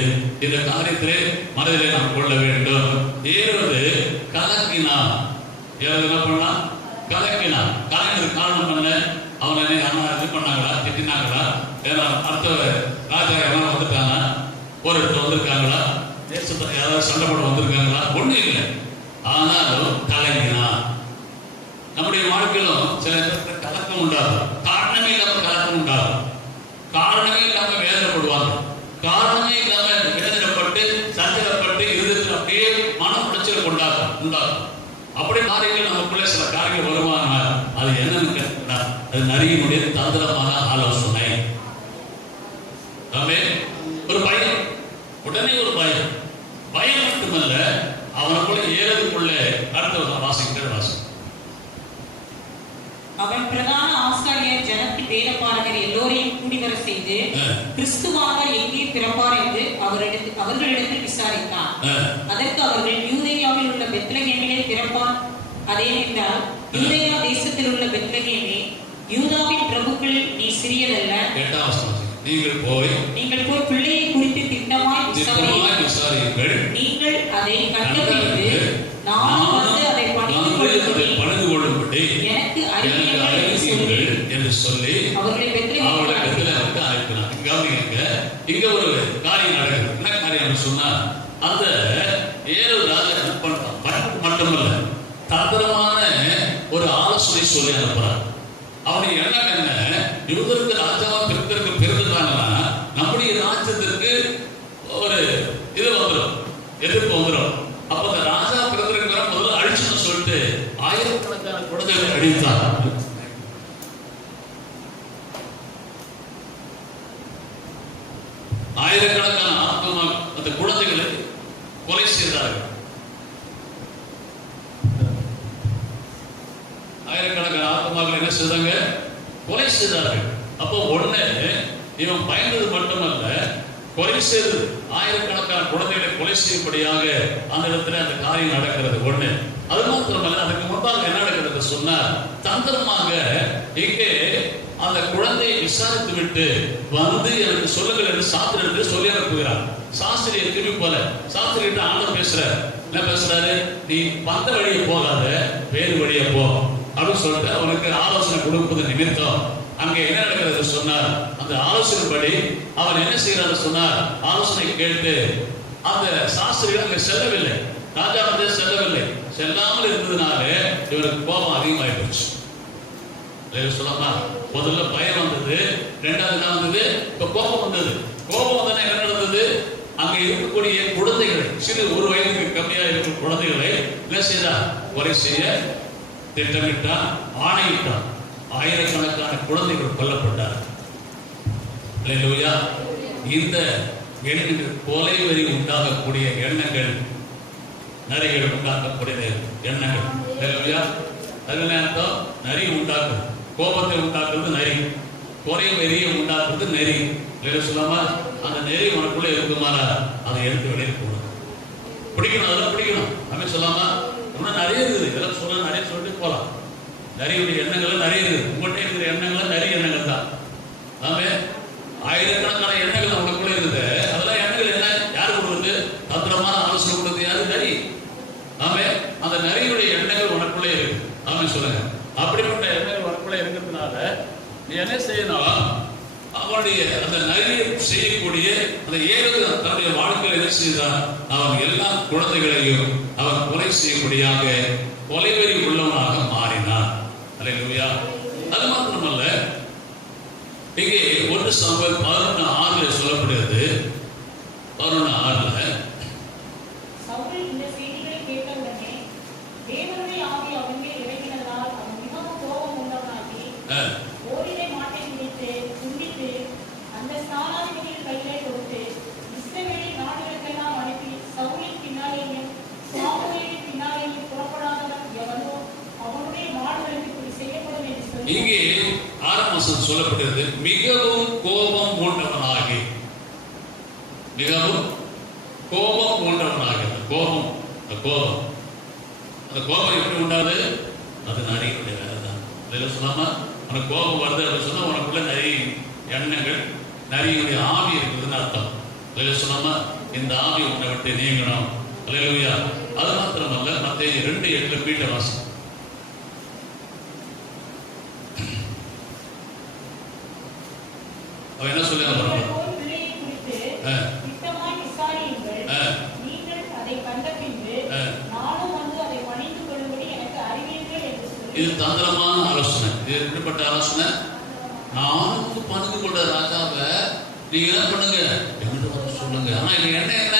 இந்த காரியத்திலே மனதிலே நாம் கொள்ள வேண்டும். ஏறுவது கலக்கினான். என்ன பண்ணா? கலக்கினான். கலக்கிறது காரணம் என்ன? அவனை இது பண்ணாங்களா, திட்டினாங்களா? ஏன்னா அடுத்த ராஜா எல்லாம் வந்துட்டாங்க, ஒரு இடத்துல வந்திருக்காங்களா, தேசத்தை யாராவது சண்டை போட வந்திருக்காங்களா? ஒண்ணு இல்லை. ஆனாலும் கலங்கினான். நம்முடைய வாழ்க்கையிலும் சில நேரத்தில் கலக்கம் உண்டாகும். காரணமே இல்லாம கலக்கம் உண்டாகும். காரணமே இல்லாம வேதனைப்படுவாங்க. காரணமே இல்லாம வேதனைப்பட்டு சஞ்சலப்பட்டு இருதயத்தில் அப்படியே மன உளைச்சல் உண்டாகும். அப்படி காரியங்கள் நமக்குள்ளே சில காரியங்கள் வருவாங்க. அது என்னன்னு கேட்டா அது நரியினுடைய தந்திரமான ஆலோசனை. ஒரு பயம், உடனே ஒரு பயம். பயம் மட்டுமல்ல, அவனுக்குள்ள ஏறதுக்குள்ள அடுத்த வாசிக்கிற வாசி. அவன் பிரதான ஆசாரியர் ஜனத்தின் வேதபாரகர் எல்லோரையும் கூடிவர செய்து கிறிஸ்துவானவர் எங்கே பிறப்பார் என்று அவர்களிடத்தில் விசாரித்தான். அதற்கு அவர்கள் யூதேயாவில் உள்ள பெத்லகேமிலே பிறப்பார். அதேனென்றால் யூதேயா தேசத்தில் உள்ள பெத்லகேமே, யூதாவின் பிரபுக்களில் நீ சிறியதல்ல. நீங்கள் போய் பிள்ளையை குறித்து திட்டமாய் விசாரியுங்கள். நீங்கள் அதை கண்டுபிடித்து நானும் வந்து அதை பணிந்து கொள்ளும்படி எனக்கு அறிவியுங்கள் என்று சொல்லி அவர்களை பெத்லகேமுக்கு அனுப்பினார். இங்க ஒரு காரியம் நடக்குது. என்ன காரியம் சொன்னா, அந்த ஏரோது ராஜா என்ன பண்றான்? மட்டுமல்ல, தந்திரமான ஒரு ஆலோசனை சொல்லி அனுப்புறான். அவனுடைய எண்ணம் என்ன? யூதருக்கு ராஜாவா பிறந்துட்டாங்கன்னா நம்முடைய ராஜ்யத்திற்கு ஒரு இது வந்துடும், எதிர்ப்பு வந்துடும். அப்ப அந்த ராஜா பிறந்திருக்கிற முதல்ல அழிச்சுன்னு சொல்லிட்டு ஆயிரக்கணக்கான குழந்தைகளை அழித்தார். ஆயிரக்கணக்கான ஆத்மா அந்த குழந்தைகளை கொலை செய்தார்கள். ஆயிரக்கணக்கான ஆத்மாக்கள் என்ன செய்தாங்க? கொலை செய்தார்கள். அப்போ ஒண்ணு இவன் பயந்தது மட்டுமல்ல, கொலை செய்து ஆயிரக்கணக்கான குழந்தைகளை கொலை செய்யும்படியாக அந்த இடத்துல அந்த காரியம் நடக்கிறது. ஒண்ணு. அது மாத்திரமல்ல, அதுக்கு முன்பாக என்ன நடக்கிறது சொன்னா, தந்திரமாக இங்கே அந்த குழந்தையை விசாரித்து விட்டு வந்து எனக்கு சொல்லுங்கள் என்று சாஸ்திரி சொல்லி அனுப்புகிறார். சாஸ்திரியை திரும்பி போல சாஸ்திரிகிட்ட ஆண்டவர் பேசுற என்ன பேசுறாரு? நீ வந்த வழியை போகாத, வேறு வழியை போ அப்படின்னு சொல்லிட்டு அவனுக்கு ஆலோசனை கொடுப்பது நிமித்தம் அங்கே என்ன நடக்கிறது சொன்னார். அந்த ஆலோசனைப்படி அவன் என்ன செய்யறாரு சொன்னார். ஆலோசனை கேட்டு அந்த சாஸ்திரிகள் அங்கே செல்லவில்லை. ராஜா வந்து செல்லவில்லை. செல்லாமல் இருந்ததுனால இவருக்கு கோபம் அதிகமாகி போச்சு. சொல்லாமா, முதல்ல பயம் வந்தது, ரெண்டாவது என்ன வந்தது? இப்ப கோபம் வந்தது. கோபம் வந்தா என்ன நடந்தது? அங்க இருக்கக்கூடிய குழந்தைகளை, சிறு ஒரு வயதுக்கு கம்மியா இருக்கிற குழந்தைகளை என்ன செய்தார்? கொலை செய்ய திட்டமிட்டார், ஆணையிட்டார். ஆயிரக்கணக்கான குழந்தைகள் கொல்லப்பட்டார். இந்த எண்ணங்கள், கொலை வரி உண்டாகக்கூடிய எண்ணங்கள், நரிகள் உண்டாக்கக்கூடிய எண்ணங்கள், நரி உண்டாக்குது, கோபத்தை உண்டாக்குறது நரி, கொலை வெறியை உண்டாக்குறது நரி. சொல்லாம அந்த நெறி உனக்குள்ள இருக்குமானா அதை எடுத்து வெளியே போகணும், பிடிக்கணும், அதெல்லாம் பிடிக்கணும். அப்படின்னு சொல்லாம இன்னும் நிறைய இருக்குது. இதெல்லாம் சொல்ல நிறைய சொல்லிட்டு போகலாம். நரியுடைய எண்ணங்கள் நிறைய இருக்குது. உங்கள்கிட்ட இருக்கிற எண்ணங்கள் நிறைய எண்ணங்கள் தான். ஆமே, ஆயிரக்கணக்கான எண்ணங்கள் உனக்குள்ள இருக்குது. அதெல்லாம் எண்ணங்கள் என்ன? யாரு கொடுக்குறது? தந்திரமான ஆலோசனை கொடுக்குறது யாரு? நரி. ஆமே, அந்த நரியுடைய எண்ணங்கள் உனக்குள்ளே இருக்கு. ஆமே சொல்லுங்க. அப்படிப்பட்ட எண்ணங்கள் உனக்குள்ளே இருக்கிறதுனால நீ என்ன செய்யணும்? அவனுடைய அந்த நிறைய செய்யக்கூடிய அந்த ஏழு தன்னுடைய வாழ்க்கையில் என்ன செய்தான்? அவன் எல்லா குழந்தைகளையும் அவன் கொலை செய்யக்கூடியாக கொலைவெறி உள்ளவனாக மாறினான். அல்லேலூயா. அது மாத்திரமல்ல, இங்கே 1 சாமுவேல் 11:6 சொல்லப்படுகிறது. 11:6 சவுல் இந்த செய்திகளை கேட்டவுடனே தேவனுடைய ஆவி அவன் மேல் இறங்கினதால் அவன் மிகவும் கோபம் உண்டவனாகி ஓரிரை மாட்டை பிடித்து துண்டித்து அந்த ஸ்தானாதிபதியின் கையிலே கொடுத்து இஸ்ரவேலின் நாடுகளுக்கெல்லாம் அனுப்பி சவுலின் பின்னாலேயும் சாமுவேலின் பின்னாலேயும் புறப்படாதவன் எவனோ அவனுடைய மாடுகளுக்கு இப்படி செய்யப்படும் என்று சொல்லி இங்கே 6ஆம் வசனம் சொல்லப்படுகிறது. மிகவும் கோபம் கொண்டவனாகி, மிகவும் கோபம் கொண்டவனாக. அந்த கோபம் எப்படி உண்டாது? அது நரியினுடைய வேலை தான். இதில் சொல்லாம உனக்கு கோபம் வருது அப்படின்னு சொன்னா உனக்குள்ள நிறைய எண்ணங்கள், நரியினுடைய ஆவி இருக்குதுன்னு அர்த்தம். இதில் சொல்லாம இந்த ஆவி உன்னை விட்டு நீங்கணும். அல்லேலூயா. அது மாத்திரமல்ல, மத்தேயு 2:8 மீட்ட வாசம். அவன் என்ன சொல்லி பிள்ளையை குறித்து திட்டமாய் விசாரியுங்கள். நீங்கள் அதை கண்ட பின்பு நானும் வந்து அதை பணிந்து கொள்ளும்படி எனக்கு அறிவீர்கள் என்று சொல்லி. இது தந்திரமான ஆலோசனை. இது எப்படிப்பட்ட ஆலோசனை? நானும் பணிந்து கொண்ட ராஜாவை நீங்க என்ன பண்ணுங்க, எங்கிட்ட சொல்லுங்க. ஆனா இது என்ன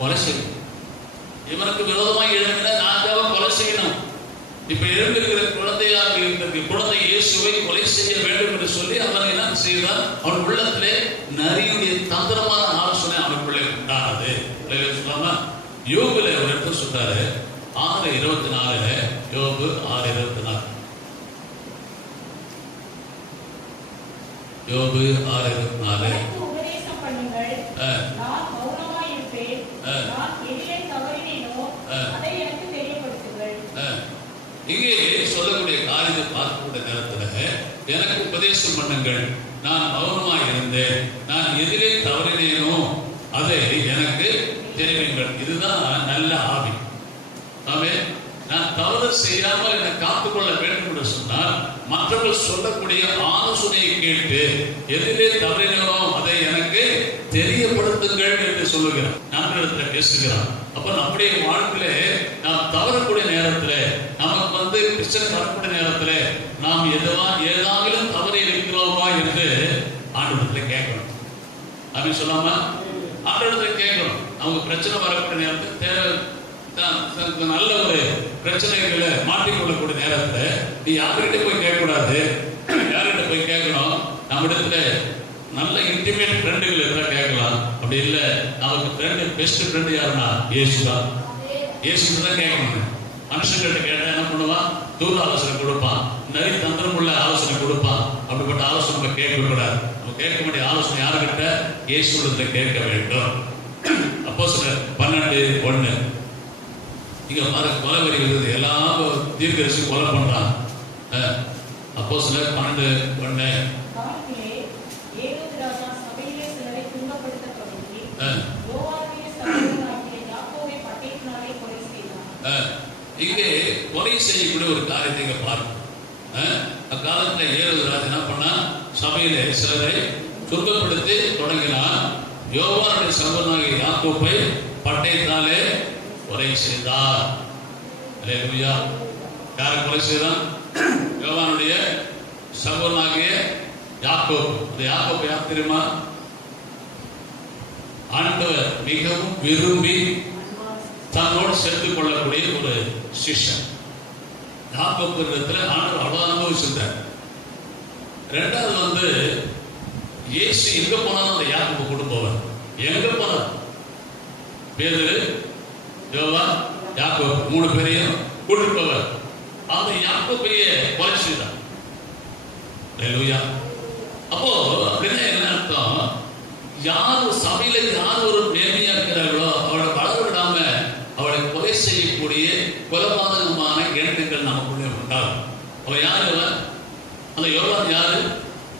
கொலை செய்யணும். இவனுக்கு விரோதமாக எழுப்பின ராஜாவை கொலை செய்யணும். இப்ப எழுந்திருக்கிற குழந்தையாக இருக்கிற குழந்தை இயேசுவை கொலை செய்ய வேண்டும் என்று சொல்லி அவன் என்ன செய்தான்? அவன் உள்ளத்திலே நரியுடைய தந்திரமான ஆலோசனை அவனுக்குள்ளே உண்டானது. சொல்லாம யோபுல ஒரு இடத்துல சொல்றாரு 6:24. யோபு 6:24. யோபு 6:24. உபதேசம் பண்ணுங்கள், நான் மௌனமாய் இருப்பேன். நான் எதிலே தவறினேனோ அதை எனக்கு தெரியப்படுத்துங்கள். இங்கே சொல்லக்கூடிய காரியத்தை பார்க்கக்கூடிய நேரத்தில் எனக்கு உபதேசம் பண்ணுங்கள், நான் மௌனமாக இருந்தேன், நான் எதிலே தவறினேனோ அதை எனக்கு தெரிவிங்கள். இதுதான் நல்ல ஆவி. ஆமே. நான் தவறு செய்யாமல் என்னை காத்துக்கொள்ள வேண்டும் என்று சொன்னால் மற்றவர்கள் சொல்லக்கூடிய ஆலோசனையை கேட்டு எதிலே தவறினோ அதை எனக்கு தெரியப்படுத்துங்கள் என்று சொல்லுகிறார். நம்மளிடத்தில் பேசுகிறார். அப்ப நம்முடைய வாழ்க்கையில நாம் தவறக்கூடிய நேரத்துல, நமக்கு பிரச்சனை வரக்கூடிய நேரத்துல நாம் ஏதாவிலும் தவறு இருக்கிறோமா என்று ஆண்டவரிடத்துல கேட்கணும். அப்படி சொல்லாம ஆண்டவரிடத்துல கேட்கணும். அவங்க பிரச்சனை வரக்கூடிய நேரத்தில் நல்ல ஒரு பிரச்சனைகளை மாட்டிக்கொள்ளக்கூடிய நேரத்துல நீ யார்கிட்ட போய் கேட்கக்கூடாது. யார்கிட்ட போய் கேட்கணும்? நம்ம இடத்துல நல்ல இன்டிமேட் ஃப்ரெண்டுகள் இருந்தா கேட்கலாம். அப்படி இல்லை, நமக்கு ஃப்ரெண்டு பெஸ்ட் ஃப்ரெண்டு யாருன்னா இயேசு தான். இயேசு தான் கேட்கணும். மனுஷங்கிட்ட கேட்டா என்ன பண்ணுவான்? தூர ஆலோசனை கொடுப்பான், நிறைய தந்திரமுள்ள ஆலோசனை கொடுப்பான். அப்படிப்பட்ட ஆலோசனை நம்ம கேட்கக்கூடாது. நம்ம கேட்க வேண்டிய ஆலோசனை யாருக்கிட்ட? இயேசுவிடத்துல கேட்க வேண்டும். அப்போஸ்தலர் 12:1. இங்க கொலை வருகிறது. எல்லா தீர்க்கதரிசி கொலை பண்றான். அப்போஸ்தலர் 12:1. இங்கே கொலை செய்யக்கூடிய ஒரு காரியத்தை இங்க பாருங்க. அக்காலத்துல ஏரோது என்ன பண்ணா? சபையில சிலரை துன்பப்படுத்தி தொடங்கினான். யோவானுடைய சகோதரனாகிய யாக்கோபை பட்டயத்தாலே கொலை செய்தார். அல்லேலூயா. யாரை கொலை செய்தான்? யோவானுடைய சகோதரனாகிய யாக்கோபு. அந்த யாக்கோபு யார் தெரியுமா? ஆண்டவர் மிகவும் விரும்பி தன்னோடு சேர்த்து கொள்ளக்கூடிய ஒரு சிஷ்யன். யாக்கோபு இடத்துல ஆண்டவர் அவ்வளவு அனுபவிச்சிருந்தார். ரெண்டாவது இயேசு எங்க போனாலும் அந்த யாக்கோபு கொண்டு போவார். எங்க போனார்? பேதுரு, யோவான், யாக்கோபு 3 பேரையும் கூட்டு போவார். அந்த யாக்கோபைய கொலை செய்தார். அல்லேலூயா. அப்போ அப்படின்னா என்ன அர்த்தம்? யார் சபையில யார் ஒரு நேர்மையா இருக்கிறார்களோ அவளை வளர விடாம அவளை கொலை செய்யக்கூடிய கொலபாதகமான எண்ணங்கள் நமக்குள்ளே உண்டாகும். அவன் யாரு? அந்த யோவான் யாரு?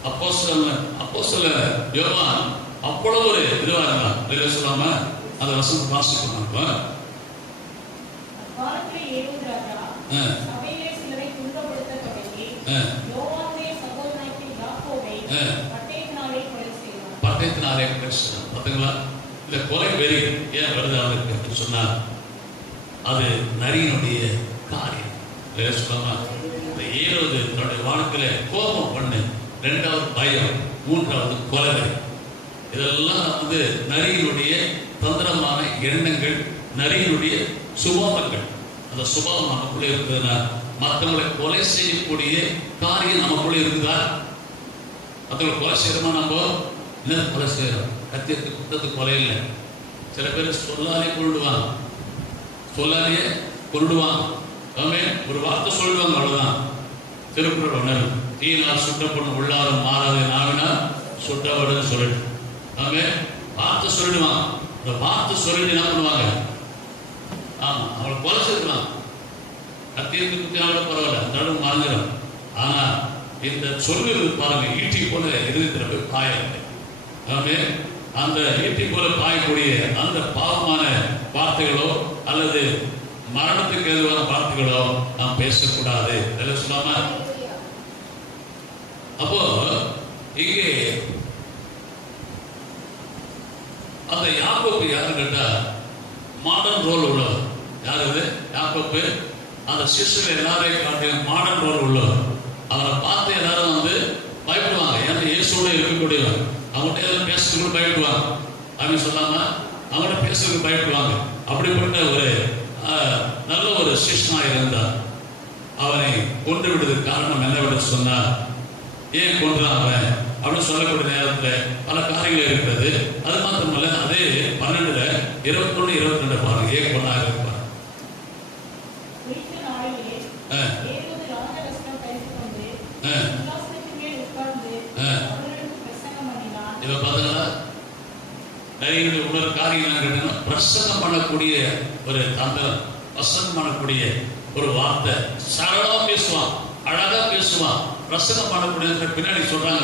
அப்போஸ்தலர் யோவான் அவ்வளவு ஒரு இதுவா இருந்தான். சொல்லாம அந்த வசனம் வாசிக்கணும். காரியம் பேசுறான். பார்த்தீங்களா? இந்த கொலை வெறி ஏன் வருது அவனுக்கு சொன்னா அது நரியினுடைய காரியம். சொல்லாமா இந்த 7வது தன்னுடைய வாழ்க்கையில கோபம் பண்ணு, 2வது பயம், 3வது கொலை. இதெல்லாம் நரியினுடைய தந்திரமான எண்ணங்கள், நரியினுடைய சுபாவங்கள். அந்த சுபாவம் நமக்குள்ளே இருக்குதுன்னா மற்றவங்களை கொலை செய்யக்கூடிய காரியம் நமக்குள்ளே இருக்குதா? மற்றவங்களை கொலை செய்யறோமா? நம்ம என்ன கொலை செய்யறோம்? கத்தியத்துக்கு குத்தத்துக்கு கொலை இல்லை. சில பேர் சொல்லாலே கொள்ளுவாங்க, சொல்லாலேயே கொள்ளுவாங்க. ஒரு வார்த்தை சொல்லுவாங்க, அவ்வளவுதான். திருக்குறள் உணரும் தீயினால் சுட்டப்படும் உள்ளாரும் மாறாத நாவினால் சுட்டவடுன்னு சொல்லிட்டு வார்த்தை சொல்லிடுவான். இந்த வார்த்தை சொல்லிட்டு என்ன பண்ணுவாங்க? ஆமா, அவளை கொலை செய்யலாம். கத்தியத்து குத்தியாவோட பரவாயில்ல, அந்த அளவு மறந்துடும். ஆனா இந்த சொல்லுறது பாருங்க, ஈட்டி போல இறுதித்துல போய் பாயிருக்கு. அந்த ஈட்டி போல பாயக்கூடிய அந்த பாவமான வார்த்தைகளோ அல்லது மரணத்துக்கு எதுவான வார்த்தைகளோ நாம் பேசக்கூடாது. சொல்லாம அப்போ இங்கே அந்த யாக்கோப்பு யாரு கேட்டா மாடர்ன் ரோல் உள்ளவர். யாரு யாக்கோப்பு? அந்த சிஷ்யர்கள் எல்லாரையும் காட்டியும் மாடர்ன் ரோல் உள்ளவர். அவரை பார்த்து எல்லாரும் பயப்படுவாங்க. ஏன்னா இயேசுவோட இருக்கக்கூடியவர். அவங்கள்ட்ட எல்லாம் பேசுறதுக்கு பயப்படுவாங்க. அப்படின்னு சொல்லாம அவங்கள்ட்ட பேசுறதுக்கு பயப்படுவாங்க. அப்படிப்பட்ட ஒரு நல்ல ஒரு சிஷ்யனா இருந்தார். அவனை கொண்டு விடுறதுக்கு காரணம் என்னவென்று சொன்னார். ஏன் கொன்றான் அவன் அப்படின்னு சொல்லக்கூடிய நேரத்தில் பல காரியங்கள் இருக்கிறது. அது மாத்திரமல்ல, அதே 12 21 22 பாருங்க, ஏன் கொண்டா இருப்பார். இதை பார்த்தீங்களா? நிறைய உணர்வு காரியம் கேட்டீங்கன்னா பிரசங்கம் பண்ணக்கூடிய ஒரு தந்திரம், பிரசங்கம் பண்ணக்கூடிய ஒரு வார்த்தை, சரளமா பேசுவான், அழகா பேசுவான். பிரசங்கம் பண்ணக்கூடிய பின்னாடி சொல்றாங்க.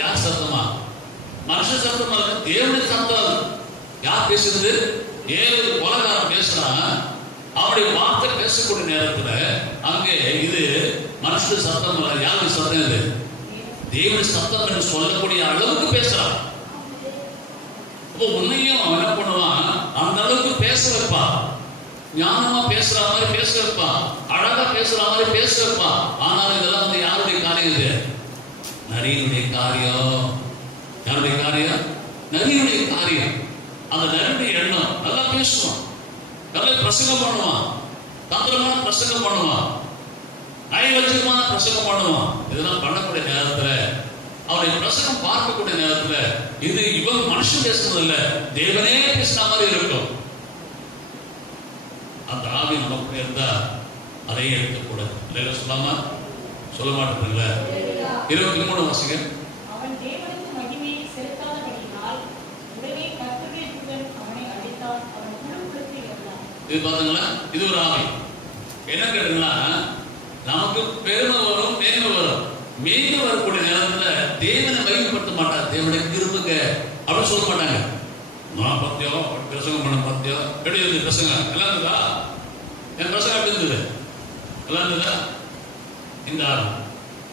யார் சத்தமா? மனுஷ சத்தம் அல்ல, தேவனுடைய சத்தம். யார் பேசுறது? 7 கொலைகாரன் பேசுறான். அவருடைய வார்த்தை பேசக்கூடிய நேரத்துல அங்கே இது மனுஷ சத்தம் அல்ல, யாருடைய சத்தம்? இது தேவனுடைய சத்தம் என்று சொல்லக்கூடிய அளவுக்கு பேசுறான். அப்போ உன்னையும் அவன் என்ன பண்ணுவான்? அந்த அளவுக்கு பேச வைப்பான். ஞானமா பேசுற மாதிரி பேச வைப்பான், அழகா பேசுற மாதிரி பேச வைப்பான். ஆனாலும் இதெல்லாம் யாருடைய காரியம்? இது நரியினுடைய காரியம். யாருடைய காரியம்? நரியுடைய காரியம். அந்த நரியுடைய எண்ணம். நல்லா பேசுவான், நல்லா பிரசங்கம் பண்ணுவான், தந்திரமான பிரசங்கம் பண்ணுவான், ஐவச்சமான பிரசங்கம் பண்ணுவான். இதெல்லாம் பண்ணக்கூடிய நேரத்துல அவருடைய பிரசங்கம் பார்க்கக்கூடிய நேரத்துல இது இவன் மனுஷன் பேசுறது இல்ல, தேவனே பேசுற மாதிரி இருக்கும். அந்த ஆவி நமக்கு இருந்தா அதையே எடுக்கக்கூடாது. இல்ல சொல்லாம சொல்ல மாட்டேங்கள. 23 வாசிங்க. அவன் தேவனுக்கு மகிமையை செலுத்தாதபடியினால் உடனே கர்த்தருடைய தூதன் அவனை அடித்தான். அவன் முழுக்குழுத்தி இறந்தான். இது பாத்தீங்களா? இது ஒரு ஆவி. என்ன கேட்டீங்கன்னா, நமக்கு பெருமை வரும், மேன்மை வரும். மேன்மை வரக்கூடிய நேரத்துல தேவனை மகிமைப்படுத்த மாட்டார். தேவனை திரும்புங்க அப்படின்னு சொல்ல மாட்டாங்க. நான் பத்தியம் பிரசங்கம் பண்ண பத்தியம் எப்படி இருந்தது பிரசங்கம்? எல்லாம் இருந்ததா? என் பிரசங்கம் எப்படி இருந்தது? எல்லாம் இருந்ததா? இந்த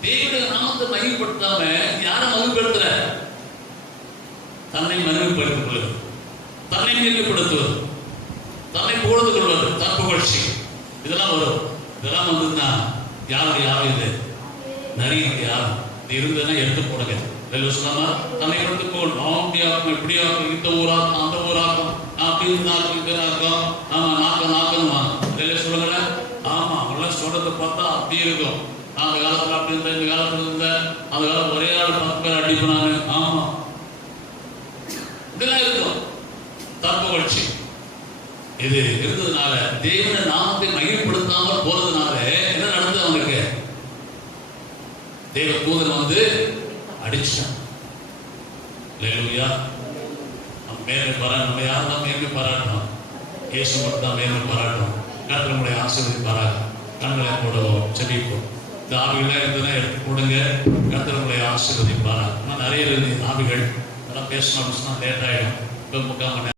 தேவனுடைய நாமத்தை மகிமைப்படுத்தாம யாரை மகிமைப்படுத்துற? தன்னை மகிமைப்படுத்திக் கொள்வது, தன்னை மீட்கப்படுத்துவது, தன்னை புகழ்ந்து கொள்வது, தற்புகழ்ச்சி, இதெல்லாம் வரும். இதெல்லாம் வந்ததுன்னா யாருடைய ஆவி? இது நரியினுடைய ஆவி. இது இருந்ததுன்னா எடுத்து போடுங்க. சொல்லாம தன்னை எடுத்துக்கோள். ஆம்பியாக்கும், இப்படியாக்கும், இந்த ஊராக்கும், அந்த ஊராக்கும், அப்படி இருந்தாக்கும், இதனாக்கும், ஆமா நாக்கணுமா சொல்லுங்கள. ஆமா, அவங்களாம் சொல்றதை பார்த்தா அப்படி இருக்கும். அந்த காலத்துல அப்படி இருந்த, இந்த காலத்துல இருந்த, அந்த காலத்துல ஒரே ஆள் 10 பேர் அடிப்பாங்க. ஆமா, இதெல்லாம் இருக்கும். தற்புகழ்ச்சி இது இருந்ததுனால தேவன நாமத்தை மகிமைப்படுத்தாமல் போறதுனால என்ன நடந்தது? அவங்களுக்கு தேவ தூதன் அடிச்சான். அல்லேலூயா. நம்ம மேன்மை பாராட்டணும். நம்ம யாரும் மேன்மை பாராட்டணும்? இயேசு மட்டும் தான் மேன்மை பாராட்டணும். கர்த்தர் நம்முடைய ஆசீர்வதிப்பாராக. கண்களை போடுவோம், செபிப்போம். இந்த ஆவிகளாக இருந்ததுன்னா எடுத்து போடுங்க. கர்த்தர் நம்முடைய ஆசீர்வதிப்பாராக. இன்னும் நிறைய இருந்து ஆவிகள் அதெல்லாம் பேசணும் அப்படின்னு சொன்னா லேட் ஆகிடும். 3/4 மணி நேரம்